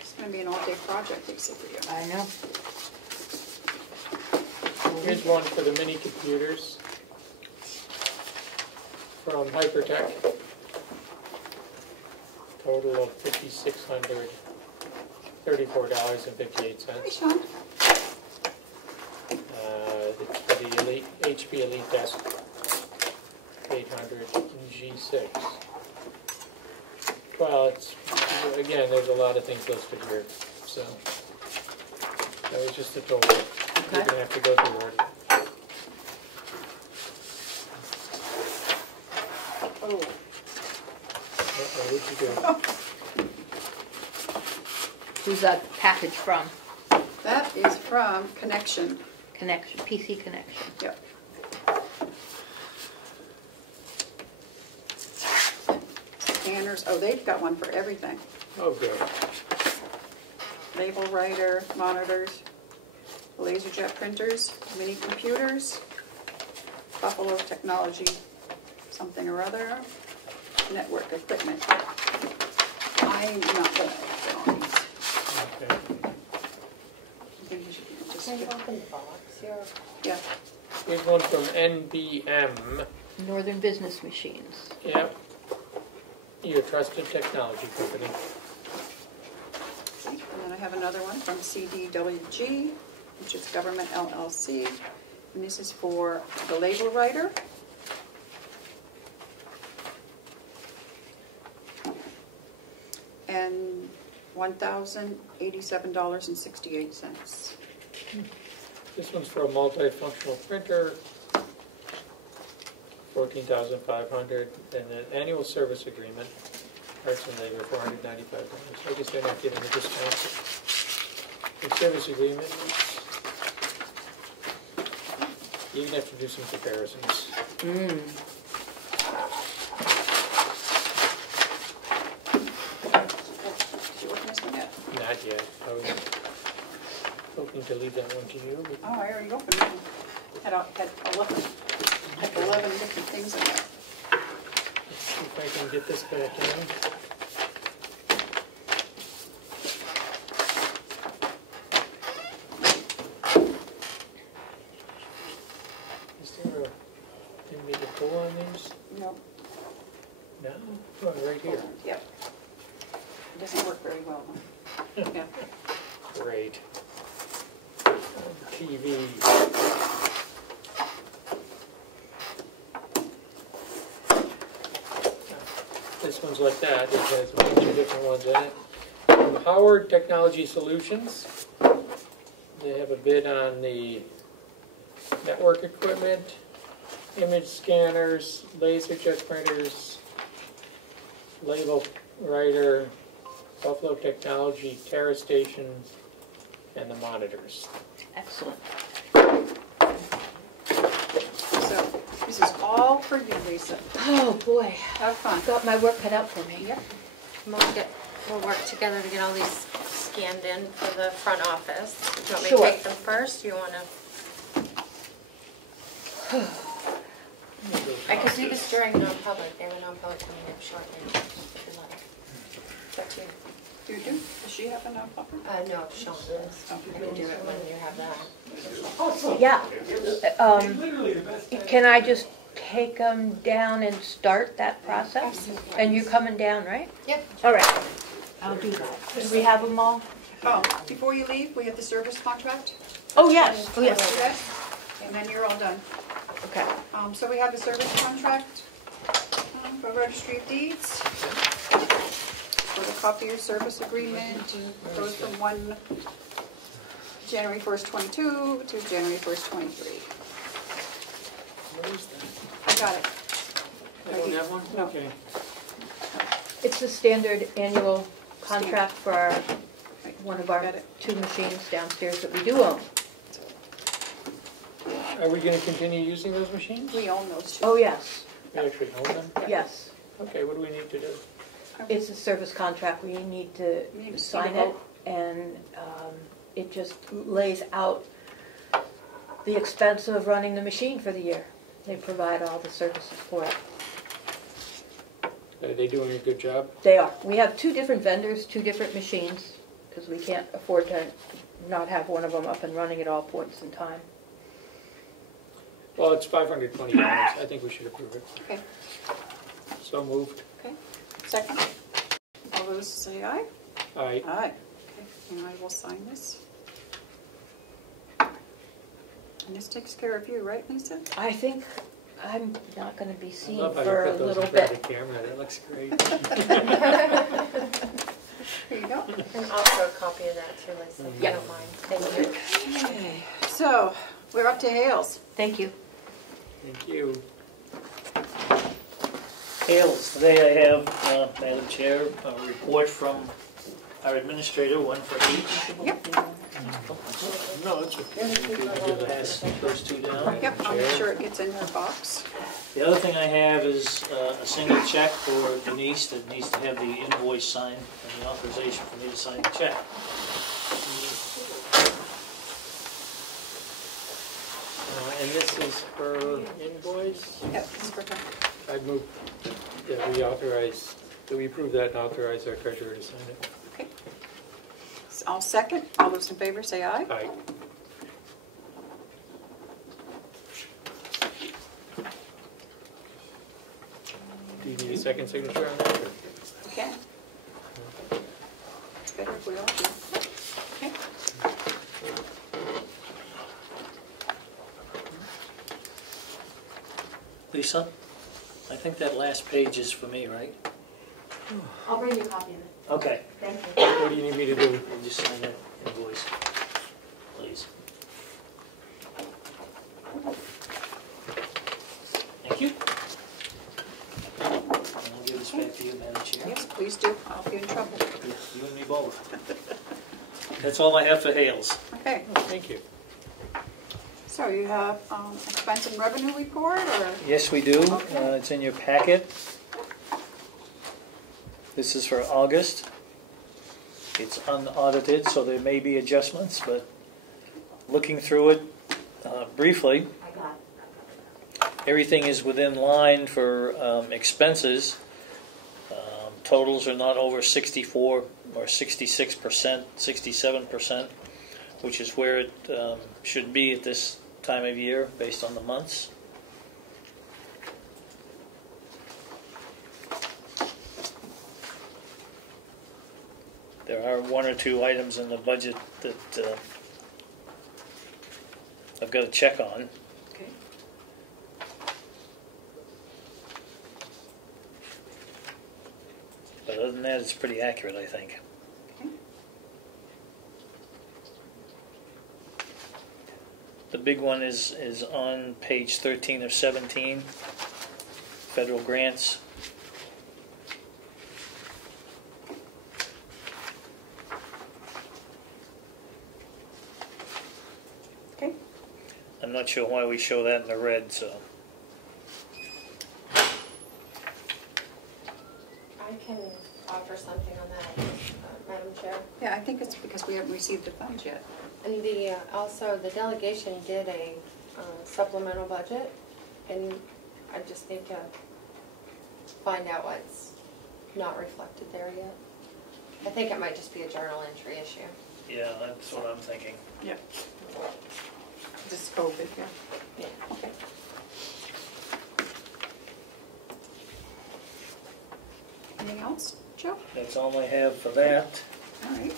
It's going to be an all-day project, Lisa, for you. I know. Here's one for the mini computers from Hypertech. Total of $5,634.58. Hi, Sean. It's for the Elite HP Elite Desk 800 G6. Well, it's again, there's a lot of things listed here, so that was just a total. You're gonna have to go through it. Oh. What'd you do? Who's that package from? That is from Connection. Connection, PC Connection. Yep. Scanners. Oh, they've got one for everything. Oh, good. Label writer, monitors, LaserJet printers, mini computers, Buffalo Technology, something or other, network equipment. I'm not going to get on these. Okay. I think you should just Can you open the box here? yeah. Here's one from NBM. Northern Business Machines. Yep. Your trusted technology company. And then I have another one from CDWG, which is Government LLC. And this is for the label writer. And $1,087.68. This one's for a multifunctional printer, $14,500, and an annual service agreement, parts and labor, $495. I guess they're not giving a discount. The service agreement, you're gonna have to do some comparisons. Did you open this one yet? Not yet. I was hoping to leave that one to you. But Oh, I already opened it. Had 11 different things in there. let's see if I can get this back in. Is there a thing that you pull on these? No. No? Oh, right here. Yep. It doesn't work very well. Huh? Yeah. Great. TV. This one's like that. It has a bunch of different ones in it. From Howard Technology Solutions, they have a bid on the network equipment, image scanners, LaserJet printers, label writer, Buffalo Technology Terra Station, and the monitors. Excellent. So this is all for you, Lisa. Oh, boy. Have fun. Got my work cut out for me. Yep. Come on, get. we'll work together to get all these scanned in for the front office. Do you want me Sure. to take them first? Do you want to? I could do this during non-public. They have a non-public coming up shortly. If you like. It's up to you. Do you do? Does she have a non-public? No, Sean does. I can do it when you have that. Yeah. Can I just take them down and start that process? And you're coming down, right? Yep. All right. I'll do that. Do we have them all? Oh, before you leave, we have the service contract. Oh, yes. Oh, yes. Okay? And then you're all done. Okay. So we have the service contract for Registry of Deeds. For the Copier service agreement, goes from January 1st, 22 to January 1st, 23. I got it. I don't have one? No. Okay. It's the standard annual contract for our, one of our Got it. 2 machines downstairs that we do own. Are we going to continue using those machines? We own those two. Oh, yes. We actually own them? Yes. Okay, what do we need to do? It's a service contract. We need to We need to sign see the it, vote. and it just lays out the expense of running the machine for the year. They provide all the services for it. Are they doing a good job? They are. We have 2 different vendors, 2 different machines, because we can't afford to not have one of them up and running at all points in time. Well, it's $520. I think we should approve it. Okay. So moved. Okay. Second. All those say aye? Aye. Aye. Okay. And I will sign this. And this takes care of you, right, Lisa? I think I'm not going to be I seen love how you for a put those little in front of bit. the camera. That looks great. Here you go. And also a copy of that too, Lisa, if you don't mind. Thank you. Okay. So, we're up to Hales. Thank you. Thank you. Hales, today I have, Madam Chair, a report from our administrator, one for each. Yep. No, that's okay. You can pass those 2 down. Yep, I'll make sure it gets in her box. The other thing I have is a single check for Denise that needs to have the invoice signed and the authorization for me to sign the check. And this is her invoice? Yep, this is for her. I move that we authorize, that we approve that and authorize our treasurer to sign it. Okay. So I'll second. All those in favor say aye. Aye. Do you need a second signature on that? Or? Okay. It's better if we all do. Okay. Lisa, I think that last page is for me, right? I'll bring you a copy of it. Okay. Thank you. What do you need me to do? We'll just sign that invoice, please. Thank you. And I'll give this back to you, Madam Chair. Yes, please do. I'll be in trouble. You and me both. That's all I have for Hales. Okay. Thank you. So you have expense and revenue report, or? Yes, we do. Okay. It's in your packet. This is for August. It's unaudited, so there may be adjustments, but looking through it briefly, everything is within line for expenses. Totals are not over 64 or 66%, 67%, which is where it should be at this time of year based on the months. There are 1 or 2 items in the budget that I've got to check on. Okay. But other than that, it's pretty accurate, I think. Okay. The big one is on page 13 of 17, federal grants. Okay. I'm not sure why we show that in the red, so. I can offer something on that, Madam Chair? Yeah, I think it's because we haven't received the funds yet. And also the delegation did a supplemental budget, and I just need to find out what's not reflected there yet. I think it might just be a journal entry issue. Yeah, that's what I'm thinking. Yeah. Just COVID, yeah. Yeah. Okay. Anything else, Joe? That's all I have for that. All right.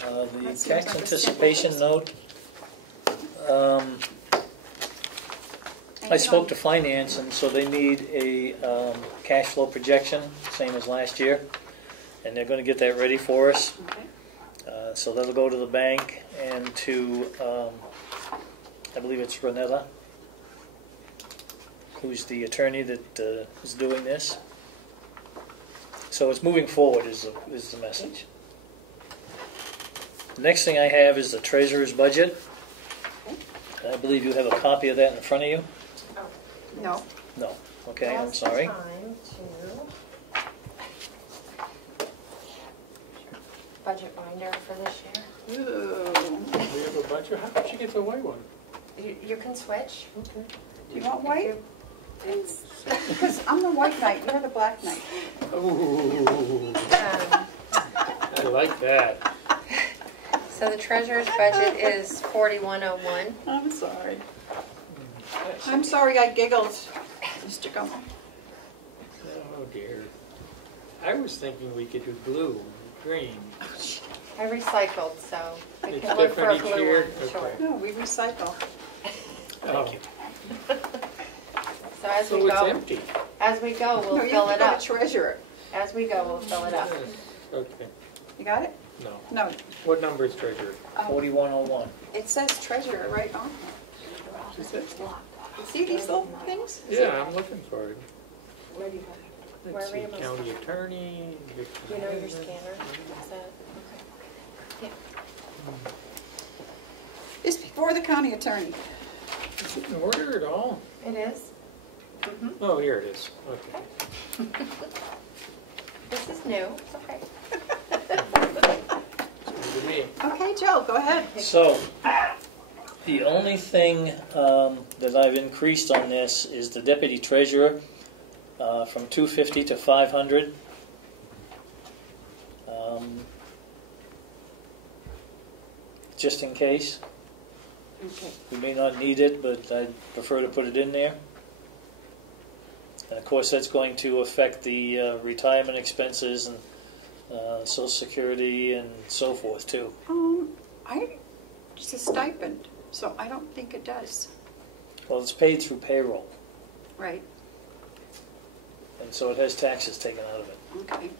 The That seems tax like a anticipation simple note, I Anything spoke on- to finance, and so they need a cash flow projection, same as last year, and they're going to get that ready for us. Okay. So that'll go to the bank and to, I believe it's Renetta, who's the attorney that is doing this. So it's moving forward is the message. The next thing I have is the treasurer's budget. I believe you have a copy of that in front of you. No. No. Okay, I'm Now's sorry. the time to budget binder for this year. Ooh. We have a bunch of, how come she gets a white one? You can switch. Okay. Do you want white? Because I'm the white knight, you're the black knight. Ooh, I like that. So the treasurer's budget is 4101. I'm sorry. I'm sorry I giggled, Mr. Comeau. Oh dear. I was thinking we could do blue, green. I recycled, so I It's can look for a different each blue year? one. Sure. Okay. No, we recycle. Oh, So as so we it's go, empty. we'll No, you fill have it to go up. to treasurer. As we go, we'll fill it up. Okay, You got it? no. No. What number is treasurer? 4101. It says treasurer right on She said, it. See these little things? yeah, I'm looking for it. Where Let's are see, you most- county attorney. You know your scanner? Is that, okay. It's before the county attorney. Is it in order at all? Yeah. It is. Oh, here it is. Okay. This is new. It's okay. It's good to me. Okay, Joe, go ahead. So, the only thing that I've increased on this is the deputy treasurer from 250 to 500. Just in case. Okay. We may not need it, but I'd prefer to put it in there. And of course, that's going to affect the retirement expenses and Social Security and so forth too. It's a stipend, so I don't think it does. Well, it's paid through payroll, Right, and so it has taxes taken out of it. okay.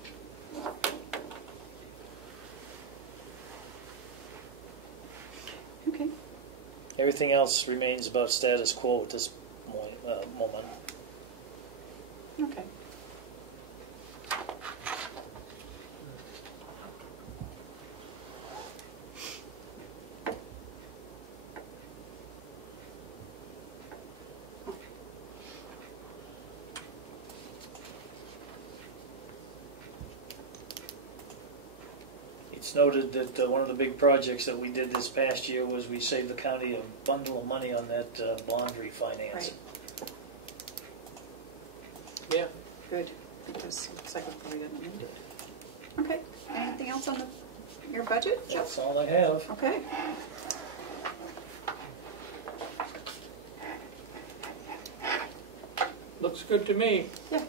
Okay, Everything else remains about status quo at this moment. okay. It's noted that one of the big projects that we did this past year was we saved the county a bundle of money on that bond refinance. Right. Yeah. Good, because it looks like we probably didn't need it. Okay, anything else on your budget, Joe? That's all I have. Okay. Looks good to me. Yeah.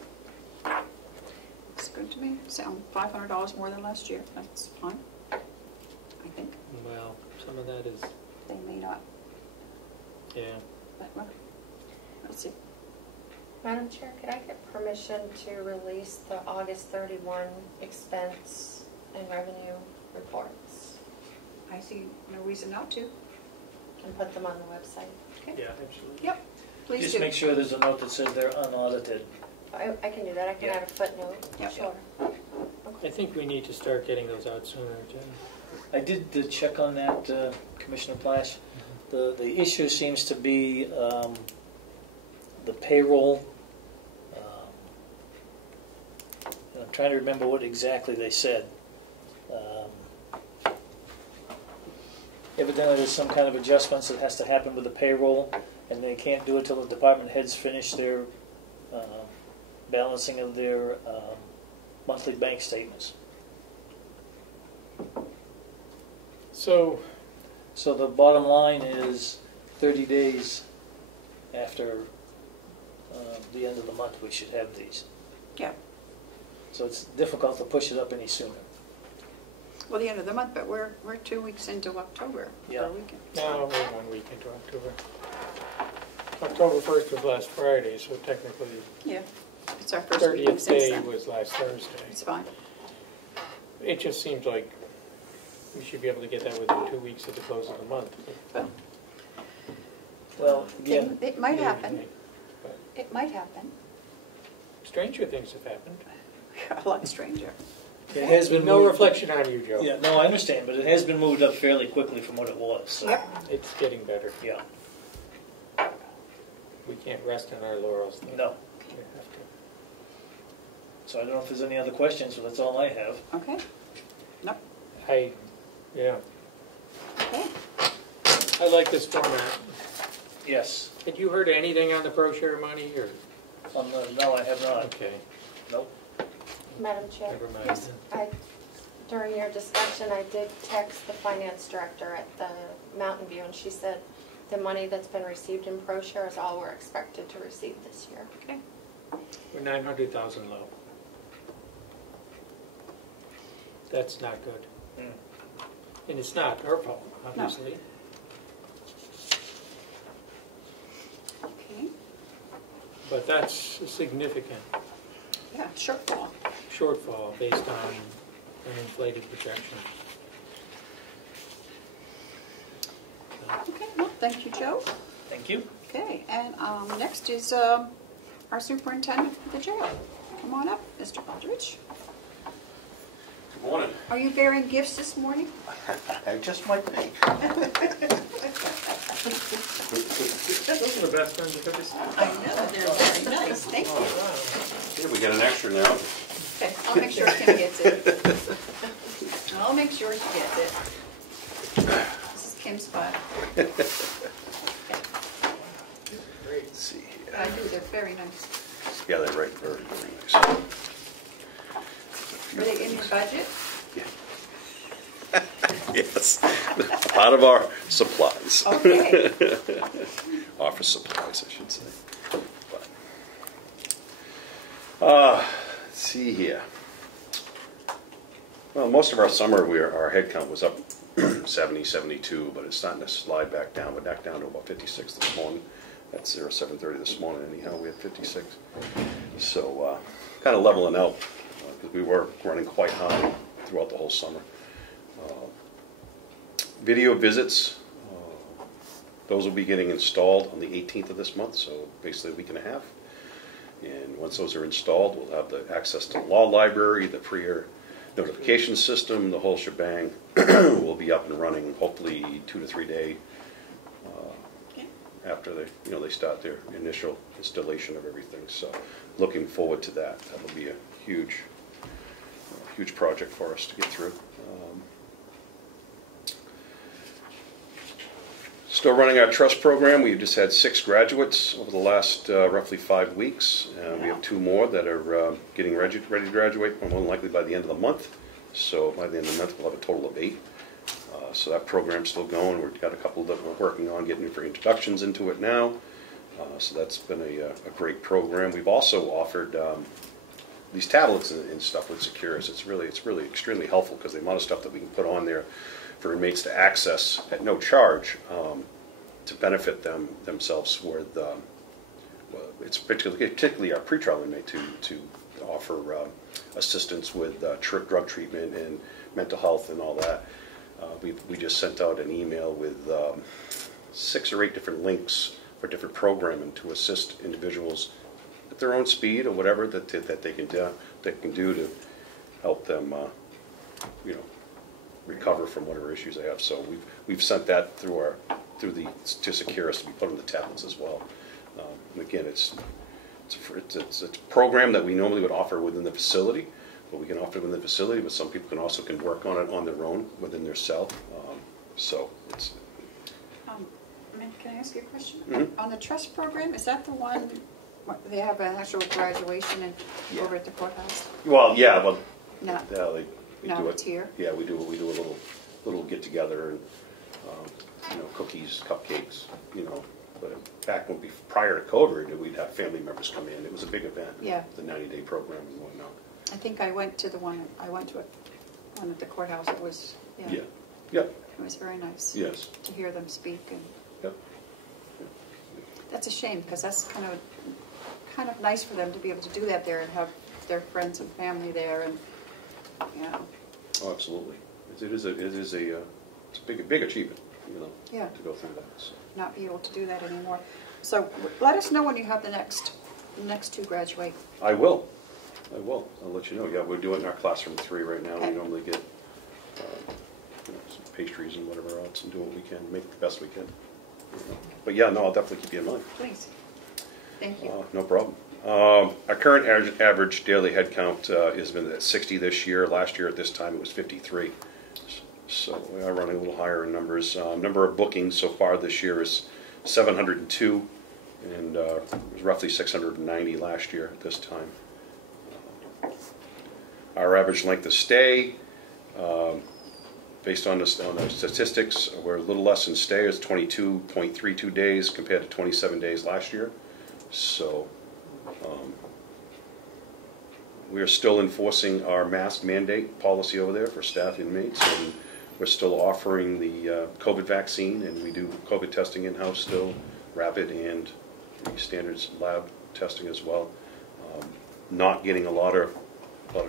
Looks good to me. Sound $500 more than last year. That's fine, I think. Well, some of that is, They may not, yeah. but well, let's see. Madam Chair, could I get permission to release the August 31 expense and revenue reports I see no reason not to. and put them on the website? Okay. Yeah, absolutely. Yep, please Just do. make sure there's a note that says they're unaudited. I can do that. I can Yeah. add a footnote. Yep. Sure. I think we need to start getting those out sooner, too. I did check on that, Commissioner Plash. The issue seems to be the payroll. I'm trying to remember what exactly they said. Evidently there's some kind of adjustments that has to happen with the payroll, and they can't do it till the department heads finish their balancing of their monthly bank statements. So the bottom line is 30 days after the end of the month we should have these. Yeah. So it's difficult to push it up any sooner. Well, the end of the month, but we're 2 weeks into October. Yeah. For a weekend. now we're 1 week into October. October 1st was last Friday, so technically Yeah. It's our first weekend 30th since day then. was last Thursday. It's fine. It just seems like we should be able to get that within 2 weeks of the close of the month. But Well, again, it might happen. But It might happen. stranger things have happened. A lot stranger. it has been No moved. reflection on you, Joe. Yeah, no, I understand, but it has been moved up fairly quickly from what it was. So, Yep. It's getting better. yeah, We can't rest on our laurels. though. no. We have to. So I don't know if there's any other questions, but that's all I have. Okay. Nope. Yeah, Okay. I like this format. Yes. Had you heard anything on the brochure money, or? No, I have not. Okay, Nope. Madam Chair, never mind. during your discussion, I did text the finance director at the Mountain View, and she said the money that's been received in brochure is all we're expected to receive this year. Okay. We're 900,000 low. That's not good. Mm. And it's not our fault, obviously. Okay. But that's a significant Yeah, shortfall. shortfall based on an inflated projection. Okay, well, thank you, Joe. Thank you. Okay, and next is our Superintendent the Jail. Come on up, Mr. Aldridge. Good morning. Are you bearing gifts this morning? I just might be. Those are the best ones I've ever seen. I know, they're very nice, thank Oh, you. wow. Here, we got an extra now. Okay, I'll make sure Kim gets it. I'll make sure she gets it. This is Kim's spot. Let's see here. I do, they're very nice. Yeah, they write very, very nice. Were they in your budget? Yes. Part of our supplies. Okay. Office supplies, I should say. Let's see here. Well, most of our summer, our head count was up 70, 72, but it's starting to slide back down. We're back down to about 56 this morning. That's 7:30 this morning. Anyhow, we had 56. So kind of leveling out because we were running quite high throughout the whole summer. Video visits, those will be getting installed on the 18th of this month, so basically a week and a half. And once those are installed, we'll have the access to the law library, the prior notification system, the whole shebang will be up and running, hopefully 2 to 3 days after they start their initial installation of everything. So looking forward to that. That'll be a huge project for us to get through. Still running our trust program. We've just had 6 graduates over the last roughly 5 weeks. We have 2 more that are getting ready to graduate, more than likely by the end of the month. So by the end of the month, we'll have a total of 8. So that program's still going. We've got a couple that we're working on getting for introductions into it now. So that's been a great program. We've also offered these tablets and stuff with Securus. It's really extremely helpful because the amount of stuff that we can put on there for inmates to access at no charge to benefit themselves with it's particularly our pretrial inmate to offer assistance with drug treatment and mental health and all that. We just sent out an email with 6 or 8 different links for different programming to assist individuals at their own speed or whatever that they can do to help them recover from whatever issues they have. So we've sent that to Securus to be put on the tablets as well. And again, it's a program that we normally would offer within the facility, what we can offer them in the facility, but some people can work on it on their own within their cell. So it's. Can I ask you a question? Mm-hmm. On the trust program, is that the one, they have an actual graduation over at the courthouse? Well, yeah, well, No, yeah, we no, do it's it. here? Yeah, we do a little get together and cookies, cupcakes, But back prior to COVID, we'd have family members come in. It was a big event. Yeah. The 90-day program and whatnot. I think I went to one at the courthouse. It was, Yeah. Yeah. It was very nice. Yes. To hear them speak. And Yep. that's a shame, because that's kind of nice for them to be able to do that there and have their friends and family there, and Oh, absolutely. It is a big achievement, Yeah. to go through that. So. not be able to do that anymore. So let us know when you have the next two graduate. I will. I'll let you know. Yeah, we're doing it in our classroom 3 right now. Okay. We normally get some pastries and whatever else and do what we can, make the best we can. But yeah, no, I'll definitely keep you in mind. Please. Thank you. No problem. Our current average daily head count has been at 60 this year. Last year at this time it was 53. So we are running a little higher in numbers. Number of bookings so far this year is 702, and it was roughly 690 last year at this time. Our average length of stay, based on the statistics, we're a little less in stay. It's 22.32 days compared to 27 days last year. So we are still enforcing our mask mandate policy over there for staff inmates, and we're still offering the COVID vaccine, and we do COVID testing in-house still, rapid and standards lab testing as well. Not getting a lot of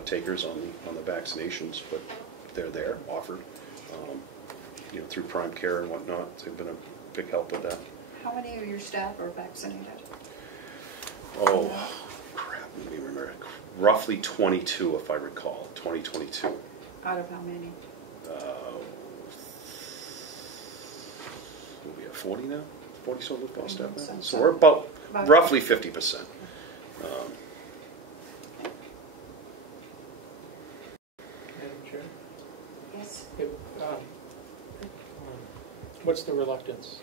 takers on the vaccinations, but they're there, offered, through Prime Care and whatnot. They've been a big help with that. How many of your staff are vaccinated? Oh, crap, let me remember. Roughly 22, if I recall, 2022. Out of how many? We have 40 now? 40 so football staff now? So So we're about roughly 50%. Madam Chair? Yes. What's the reluctance?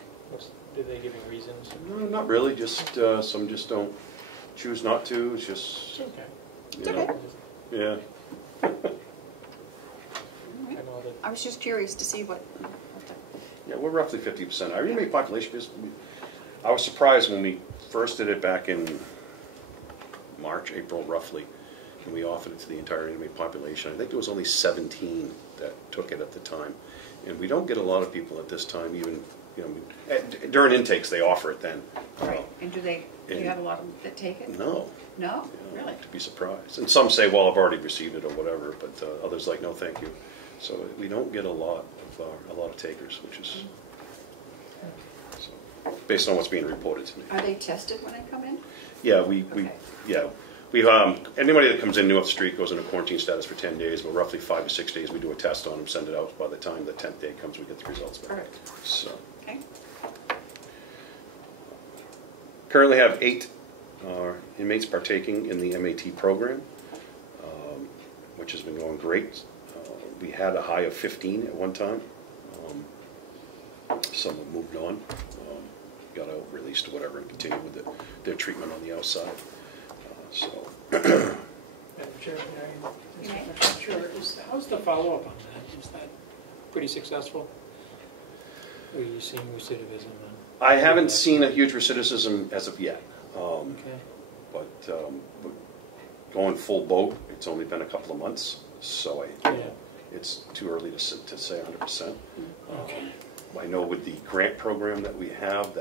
Do they give you reasons? No, not really. Just some just don't choose not to. It's just, Okay. Okay. yeah. I know that. I was just curious to see what Yeah, we're roughly 50%. Our inmate population is, I was surprised when we first did it back in March, April roughly, and we offered it to the entire inmate population. I think there was only 17 that took it at the time. And we don't get a lot of people at this time even, during intakes they offer it then. Right. And do you have a lot of them that take it? No. No? Yeah, Really? to be surprised. And some say, well, I've already received it or whatever, but others like, no, thank you. So we don't get a lot of takers, which is so, based on what's being reported to me. Are they tested when they come in? Yeah, Okay. we anybody that comes in new off the street goes into quarantine status for 10 days, but roughly 5 to 6 days we do a test on them, send it out. By the time the 10th day comes, we get the results back. Perfect. So Okay. currently have 8 inmates partaking in the MAT program, which has been going great. We had a high of 15 at one time. Some have moved on, got out, released or whatever, and continued with their treatment on the outside. Madam Chair, how's the follow-up on that? Is that pretty successful? Or are you seeing recidivism? I haven't seen a huge recidivism as of yet. Okay. But going full boat, it's only been a couple of months, so it's too early to say 100%. I know with the grant program that we have,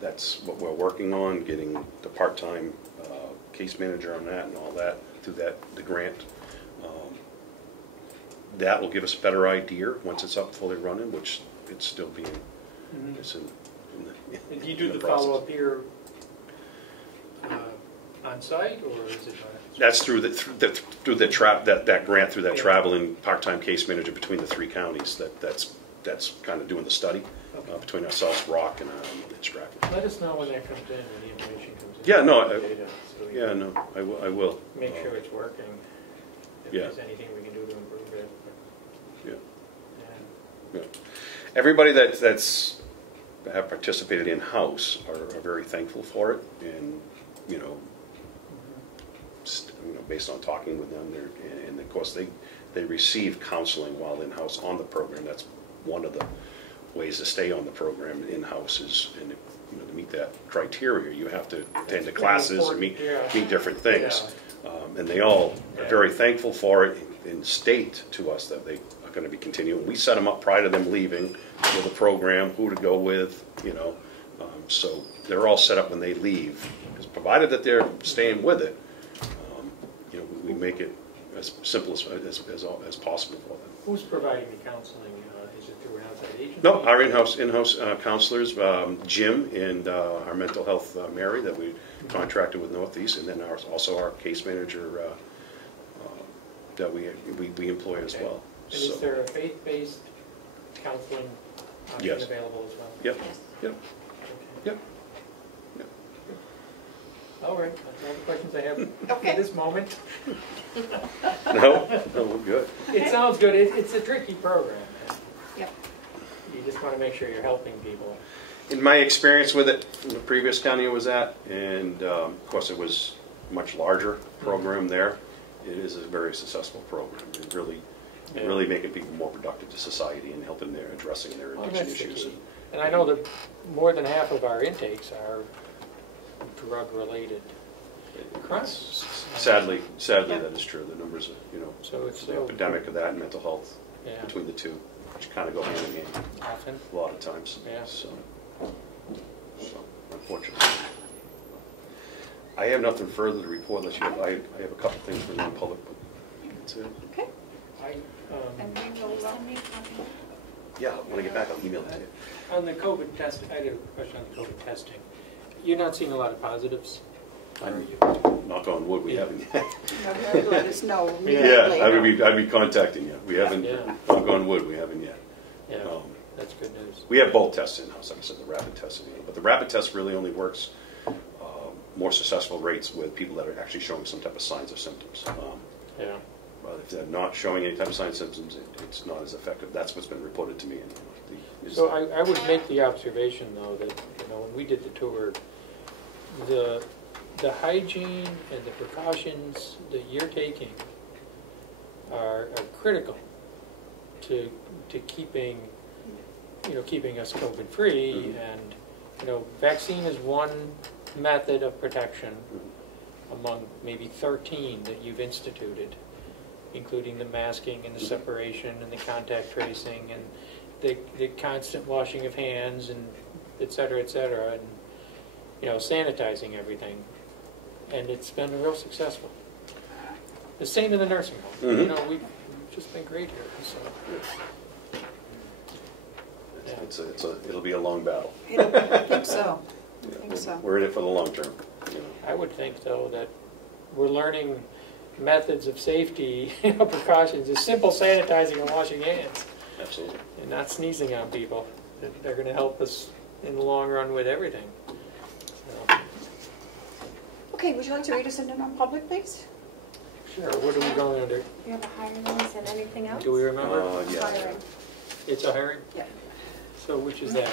that's what we're working on, getting the part-time case manager on that and all that through the grant. That will give us a better idea once it's up fully running, which it's still being. It's in And do you do the process. follow-up here on site, or is it? That's through that grant, through that traveling part-time case manager between the 3 counties. That's kind of doing the study between ourselves, Rock, and Stratford. Let us know when that comes in, when the information comes in. Yeah, no, Data, so we I will. make sure it's working. if Yeah. there's anything we can do to improve it. Yeah. And Yeah. Everybody that's have participated in-house are very thankful for it, and you know, based on talking with them, and of course they receive counseling while in-house on the program. That's one of the ways to stay on the program in-house is, and you know, to meet that criteria, you have to attend the classes or meet different things. And they all are very thankful for it and state to us that they are going to be continuing. We set them up prior to them leaving with a program, who to go with, you know. So they're all set up when they leave, because provided that they're staying with it, you know, we make it as simple as possible for them. who's providing the counseling? Is it through an outside agency? No, our in-house counselors, Jim and our mental health Mary that we contracted with Northeast, and then also our case manager that we employ as well. And is there a faith-based counseling option Yes. available as well? Yep. Yes. Yep. Okay. Yep. All right, that's all the questions I have Okay. at this moment. No, we're good. It sounds good. It's a tricky program. Yep. You just want to make sure you're helping people. In my experience with it, in the previous county I was at, and of course it was a much larger program there, it is a very successful program. It really making people more productive to society and helping their addressing their addiction That's the issues. key. And I know that more than half of our intakes are drug-related crimes. Sadly, that is true. The numbers are, So it's the epidemic of that and mental health Yeah. between the two, which kind of go hand in hand Often. a lot of times. Yeah. So unfortunately. I have nothing further to report unless you have, I have a couple things for the non-public, but that's it. Okay. And we will send me Yeah, when I get back, I'll email it to you. On the COVID test, I had a question on the COVID testing. You're not seeing a lot of positives? Or are you? Knock on wood, we haven't yet. Let us know Yeah, immediately. I'd be contacting you. We haven't, knock on wood, we haven't yet. Yeah, that's good news. We have both tests in-house, like I said, the rapid testing. But the rapid test really only works more successful rates with people that are actually showing some type of signs or symptoms. Yeah. But if they're not showing any type of signs or symptoms, it's not as effective. That's what's been reported to me. So I would make the observation, though, that when we did the tour, the hygiene and the precautions that you're taking are critical to keeping us COVID free. And vaccine is one method of protection among maybe 13 that you've instituted, including the masking and the separation and the contact tracing and the constant washing of hands and et cetera, and sanitizing everything. And it's been real successful. The same in the nursing home. Mm-hmm. We've just been great here. So it'll be a long battle. I think so. We're in it for the long term. I would think, though, that we're learning methods of safety, precautions, as simple sanitizing and washing hands. Absolutely. And not sneezing on people. They're going to help us in the long run with everything. Okay, would you like to read us into non-public, please? Sure. What are we going under? You have a hiring list and anything else? Do we remember? Yeah. Hiring. It's a hiring? Yeah. So which is that?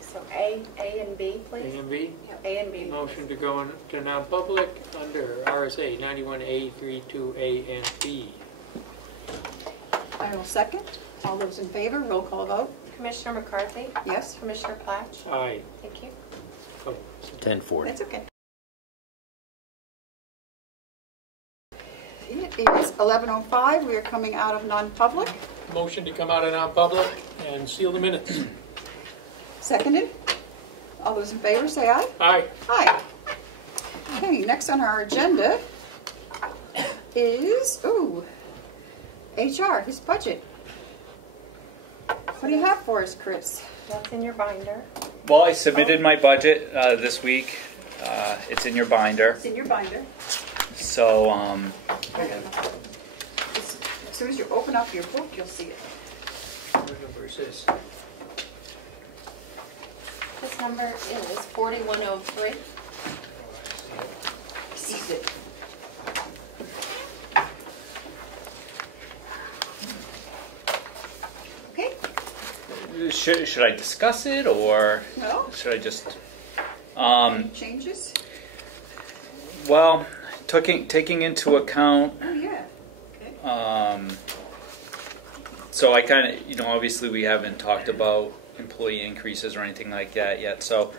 So A and B, A please. and B? A and B. Motion to go into non-public under RSA 91A, 32A, and B. I will second. All those in favor, roll call vote. Commissioner McCarthy? Yes? Commissioner Platch? Aye. Thank you. Oh, 10:40. That's okay. It is 11:05. We are coming out of non-public. motion to come out of non-public and seal the minutes. Seconded. All those in favor, say aye. Aye. Aye. Okay, next on our agenda is, HR, his budget. What do you have for us, Chris? That's in your binder. Well, I submitted my budget this week. It's in your binder. It's in your binder. So, As soon as you open up your book, you'll see it. What number is this? This number is 4103. See it. should I discuss it, or No? should I just? Any changes? Well, taking into account. Oh, yeah. Okay. So I kind of, obviously we haven't talked about employee increases or anything like that yet. So,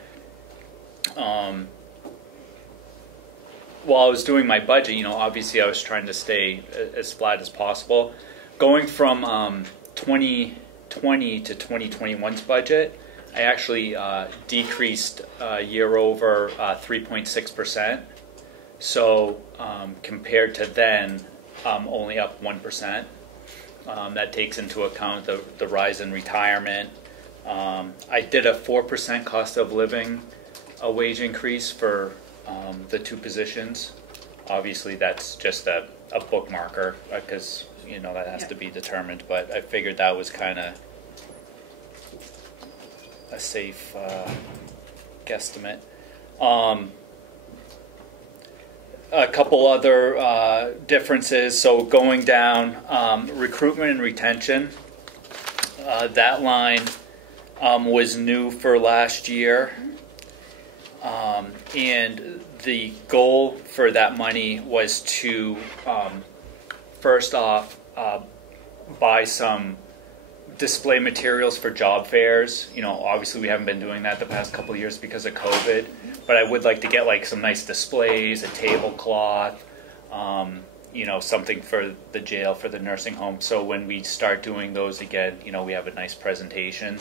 while I was doing my budget, obviously I was trying to stay as flat as possible. Going from 2020 to 2021's budget, I actually decreased year over 3.6%. So compared to then, only up 1%. That takes into account the rise in retirement. I did a 4% cost of living wage increase for the two positions. Obviously, that's just a bookmarker because that has to be determined. But I figured that was kind of a safe guesstimate. A couple other differences. So going down, recruitment and retention. That line was new for last year. And the goal for that money was to, first off, buy some display materials for job fairs. Obviously we haven't been doing that the past couple of years because of COVID, but I would like to get some nice displays, a tablecloth, something for the jail, for the nursing home. So when we start doing those again, we have a nice presentation.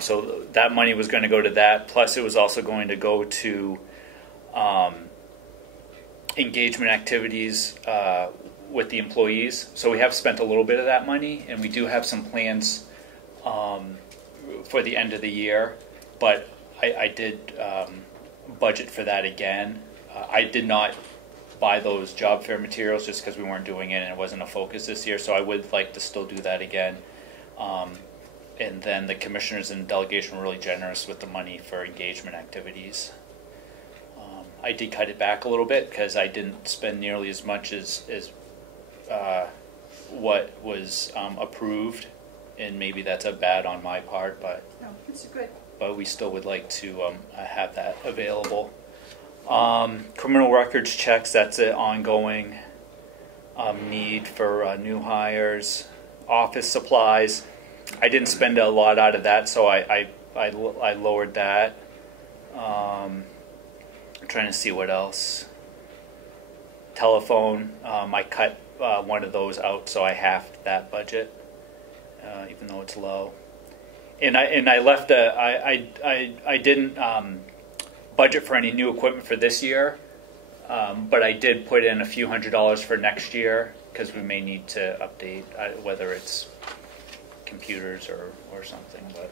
So that money was going to go to that. Plus it was also going to go to engagement activities with the employees. So we have spent a little bit of that money, and we do have some plans for the end of the year, but I did budget for that again. I did not buy those job fair materials just because we weren't doing it and it wasn't a focus this year, so I would like to still do that again. And then the commissioners and delegation were really generous with the money for engagement activities. I did cut it back a little bit because I didn't spend nearly as much as what was approved, and maybe that's a bad on my part, but No, it's good. but we still would like to have that available. Criminal records checks, that's an ongoing need for new hires. Office supplies, I didn't spend a lot out of that, so I lowered that. I'm trying to see what else. Telephone, I cut one of those out, so I halved that budget, even though it's low. And I left I didn't budget for any new equipment for this year, but I did put in a few $100s for next year because we may need to update whether it's computers or something. But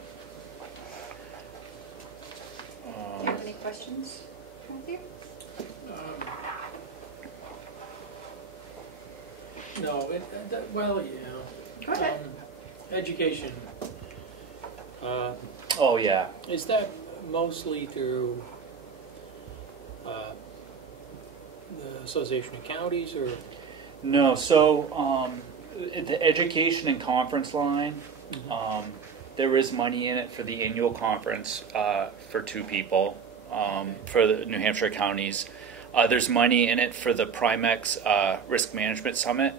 Do you have any questions, Matthew? No, well, yeah. Go ahead. Education. oh yeah, Is that mostly through the Association of Counties, or? no. So the education and conference line, there is money in it for the annual conference for 2 people for the New Hampshire counties. There's money in it for the Primex Risk Management Summit,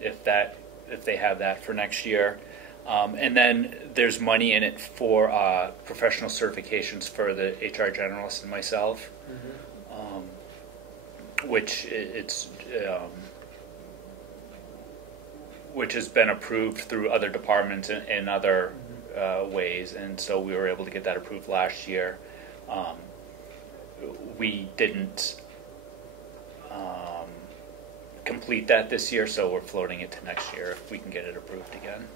if they have that for next year. And then there's money in it for professional certifications for the HR generalist and myself, which has been approved through other departments in other ways, and so we were able to get that approved last year. We didn't complete that this year, so we're floating it to next year if we can get it approved again.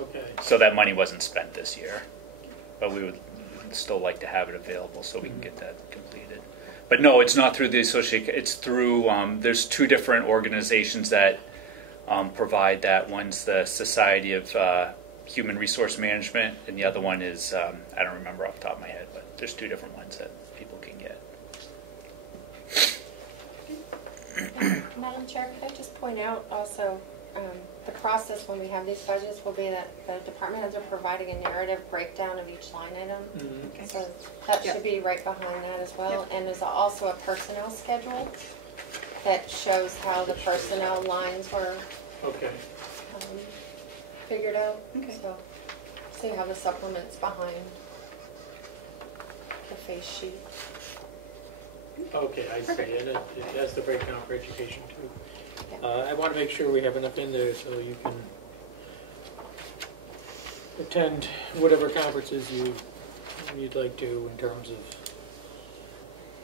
Okay. So that money wasn't spent this year, but we would still like to have it available so we can get that completed. But no, it's not through the association. It's through, there's 2 different organizations that provide that. One's the Society of Human Resource Management, and the other one is, I don't remember off the top of my head, but there's 2 different ones that people can get. Madam Chair, could I just point out also, the process when we have these budgets will be that the department heads are providing a narrative breakdown of each line item. Mm-hmm. So that Yep. should be right behind that as well. And there's also a personnel schedule that shows how the personnel lines were Okay. figured out. Okay. So you have the supplements behind the face sheet. Okay, I see, and it has the breakdown for education too. Yeah. I want to make sure we have enough in there so you can attend whatever conferences you'd like to in terms of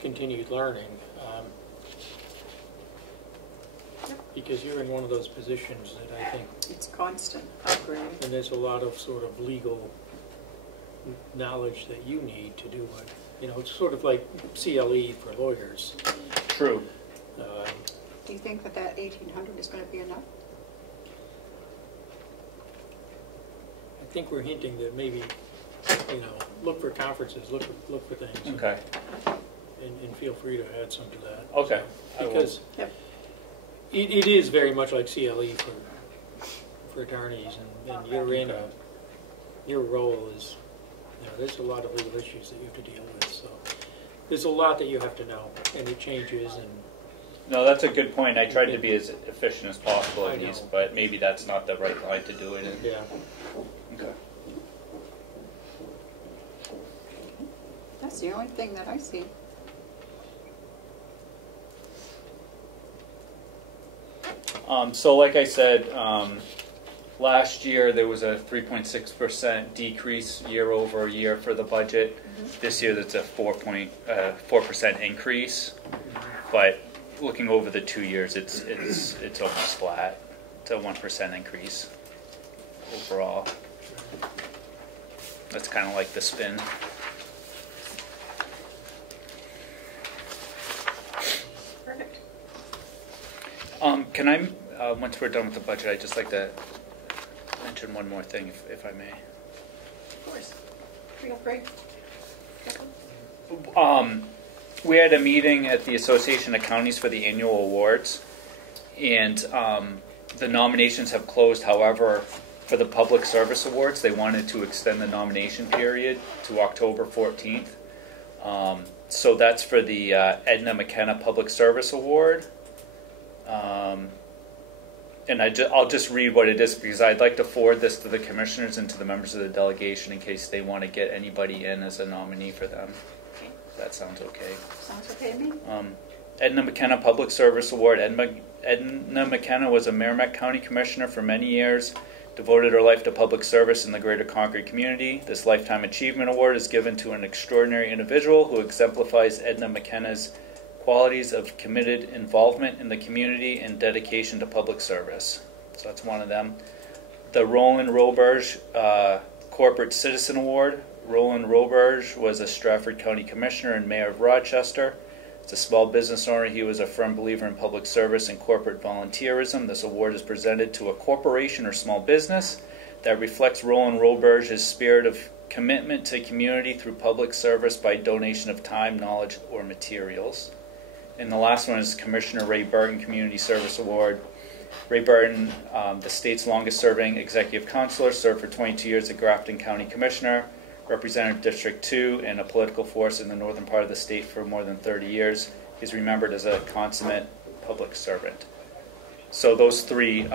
continued learning. Because you're in one of those positions that I think, It's constant upgrade. and there's a lot of sort of legal knowledge that you need to do it. You know, it's sort of like CLE for lawyers. True. Do you think that 1,800 is going to be enough? I think we're hinting that maybe, you know, look for conferences, look for things. Okay. And feel free to add some to that. Okay. Because Yep. it is very much like CLE for attorneys, and you're in your role is, you know, there's a lot of legal issues that you have to deal with, so there's a lot that you have to know, and it changes, and No, that's a good point. I tried to be as efficient as possible I in these, know. but maybe that's not the right line to do it in. yeah. Okay. That's the only thing that I see. So like I said, last year there was a 3.6% decrease year over year for the budget. This year that's a 4% increase. But looking over the 2 years, it's almost flat. It's a 1% increase overall. That's kind of like the spin. Perfect. Can I, once we're done with the budget, I'd just like to mention one more thing, if I may. Of course. Feel free. We had a meeting at the Association of Counties for the annual awards, and the nominations have closed. However, for the Public Service Awards, they wanted to extend the nomination period to October 14th. So that's for the Edna Mckenna Public Service Award. And I'll just read what it is, because I'd like to forward this to the commissioners and to the members of the delegation in case they want to get anybody in as a nominee for them. Okay. That sounds okay. Sounds okay to me? Edna Mckenna Public Service Award. Edna Mckenna was a Merrimack County Commissioner for many years, devoted her life to public service in the greater Concord community. This Lifetime Achievement Award is given to an extraordinary individual who exemplifies Edna Mckenna's qualities of committed involvement in the community and dedication to public service. So that's one of them. The Roland Roberg Corporate Citizen Award. Roland Roberg was a Stratford County Commissioner and Mayor of Rochester. As a small business owner, he was a firm believer in public service and corporate volunteerism. This award is presented to a corporation or small business that reflects Roland Roberg's spirit of commitment to community through public service by donation of time, knowledge, or materials. And the last one is Commissioner Ray Burton Community Service Award. Ray Burton, the state's longest-serving executive counselor, served for 22 years as Grafton County Commissioner, represented District 2 and a political force in the northern part of the state for more than 30 years. He's remembered as a consummate public servant. So those three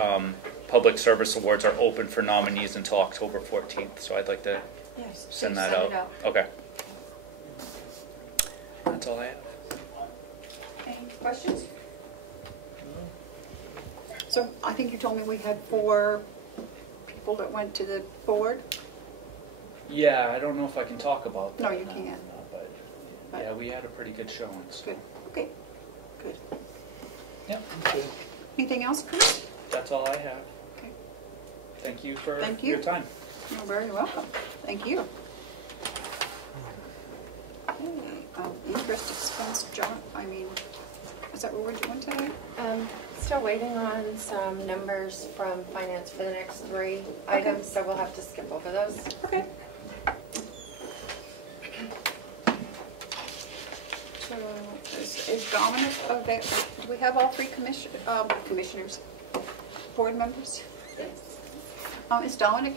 public service awards are open for nominees until October 14th. So I'd like to Yes. send please that send out. it out. Okay. That's all I have. Any questions? So I think you told me we had 4 people that went to the board. Yeah, I don't know if I can talk about that. No, you can't. But yeah, we had a pretty good showing. So. Good. Okay. Good. Yep. Anything else, Chris? That's all I have. Okay. Thank you for Thank you. your time. You're very welcome. Thank you. Okay. Interest expense, John. Is that what we're doing today? Still waiting on some numbers from finance for the next 3 items, so we'll have to skip over those. Okay. So is Dominic available? Do we have all 3 commissioners? board members? Yes. Is Dominic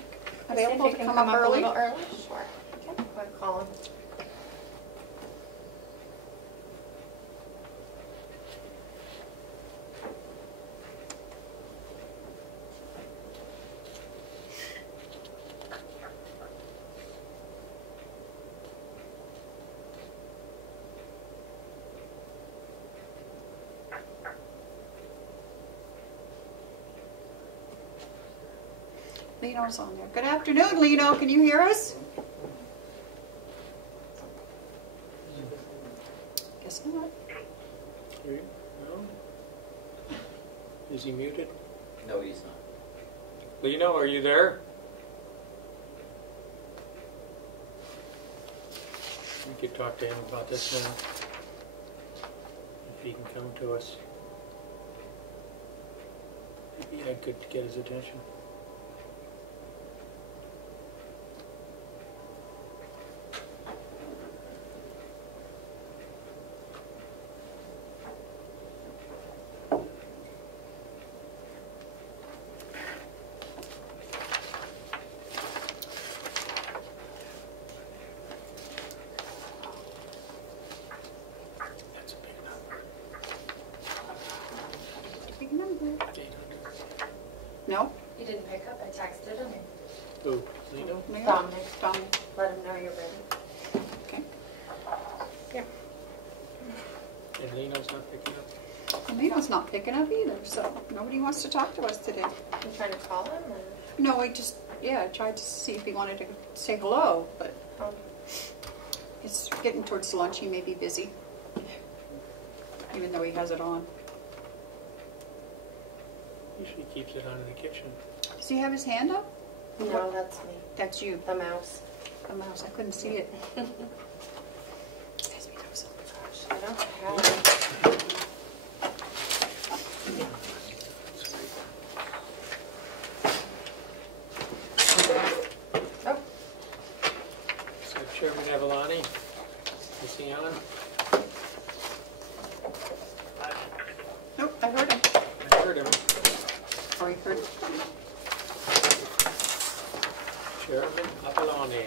available If to you come can up early? a little early? Sure. Okay, I'll call him. Lino's on there. Good afternoon, Lino. Can you hear us? Guess not. No? Is he muted? No, he's not. Lino, are you there? We could talk to him about this now. If he can come to us. Maybe I could get his attention. No? He didn't pick up. I texted him. Who? Lino? Lino? Dominic. Let him know you're ready. Okay. And Lino's not picking up? And Lino's not picking up either, so nobody wants to talk to us today. You trying to call him? Or? No, I just, tried to see if he wanted to say hello, but it's getting towards lunch. He may be busy, even though he has it on. Usually keeps it on in the kitchen. Does he have his hand up? No, that's me. That's you. The mouse. The mouse. I couldn't see it. I don't have it. Oh. So Chairman Avalani, is he on? Nope, I heard him. I heard him. Or he heard Chairman Avalani.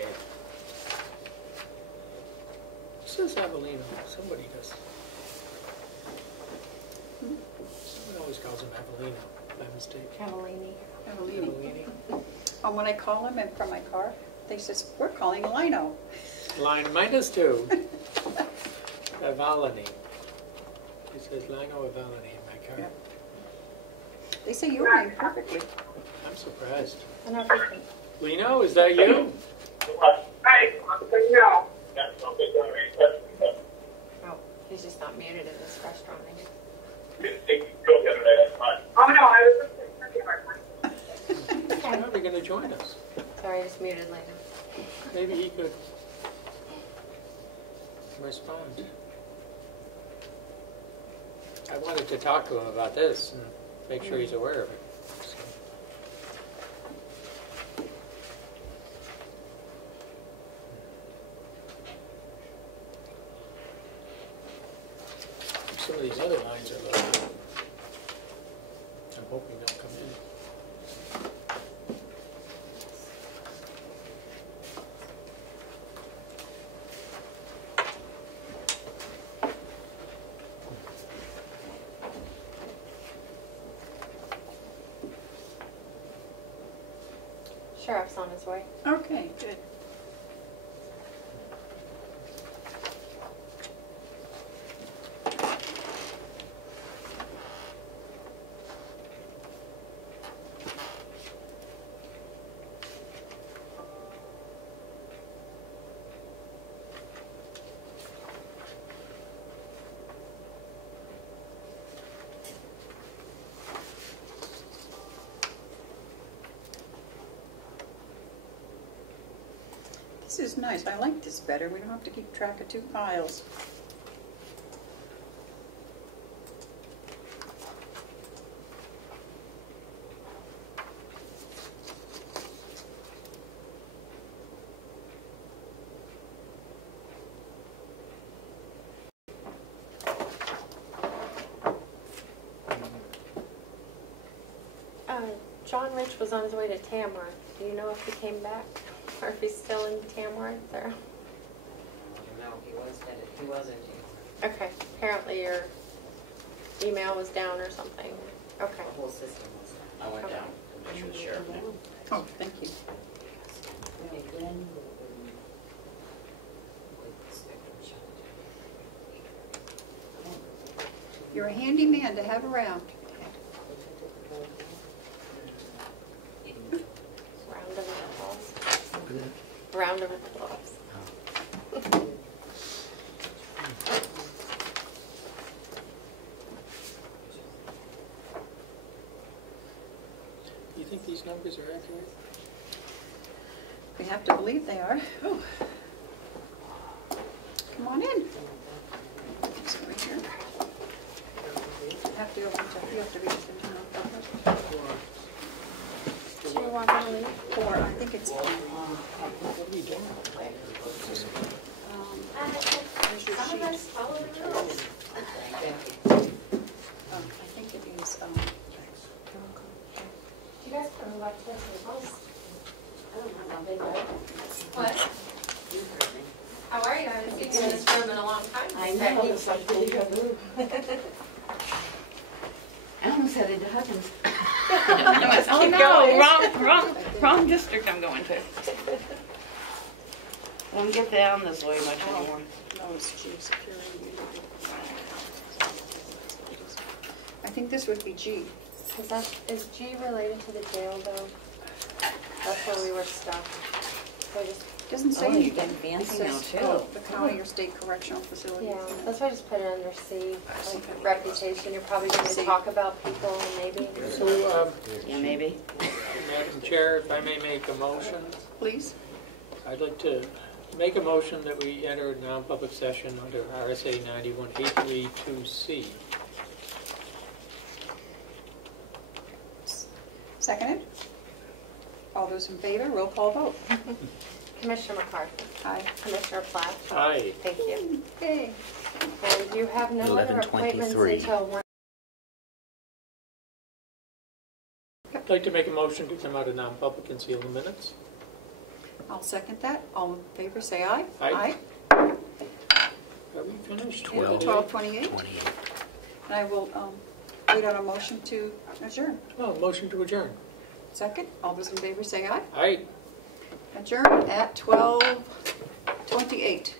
Who says Avalino? Somebody does. Someone always calls him Avalino by mistake. Cavallini. Avellini. When I call him in from my car, they says, we're calling Lino. Line -2. Avalani. It says Lino Avalani in my car. Yeah. They say your name perfectly. I'm surprised. I don't know if he can. Lino, is that you? Oh, he's just not muted in this restaurant. Oh, no, I was He's probably going to join us. Sorry, I just muted later. Maybe he could respond. I wanted to talk to him about this and make sure he's aware of it. So. Some of these other lines are low. I'm hoping they'll come in. Sheriff's on his way. Okay, good. This is nice. I like this better. We don't have to keep track of two files. John Rich was on his way to Tamworth. Do you know if he came back or if he's still in Tamworth? Or? No, he was in Tamworth. Okay. Apparently your email was down or something. Okay. The whole system was down. I went down to make sure the sheriff knew. Oh, thank you. You're a handy man to have around. Round of applause. Round of applause. Do you think these numbers are accurate? We have to believe they are. Oh. Come on in. This way here. You have to read the town. Do you want me to leave? Or I think it's What are you doing? where's your Some of sheet? us follow the rules. I think it is. Do you guys come back to the tables? I don't know how big they are. What? How are you? I haven't seen you in this room in a long time. I know, it's like deja vu. I almost had it happen. Oh no, wrong district I'm going to. Don't get down this way much anymore. No, it's G, security. I think this would be G. Is G related to the jail though? That's where we were stuck. So I just, Doesn't say Oh, you're anything. getting fancy It now, says, too. the county or state correctional facility. yeah, that's why I just put it under C. Like reputation, you're probably going to talk about people maybe. So, Yeah, maybe. Madam Chair, if I may make a motion, Please. I'd like to make a motion that we enter a non-public session under RSA 91-832C. Seconded. All those in favor, roll call vote. Commissioner McCarthy. Aye. Commissioner Platt. Aye. Thank you. Okay. And you have no other appointments 11:23. until 1. I'd like to make a motion to come out of non-public and seal the minutes. I'll second that. All in favor, say aye. Aye. Are we finished? 12:28. 28. And I will wait on a motion to adjourn. Oh, motion to adjourn. Second. All those in favor, say aye. Aye. Adjourn at 12:28.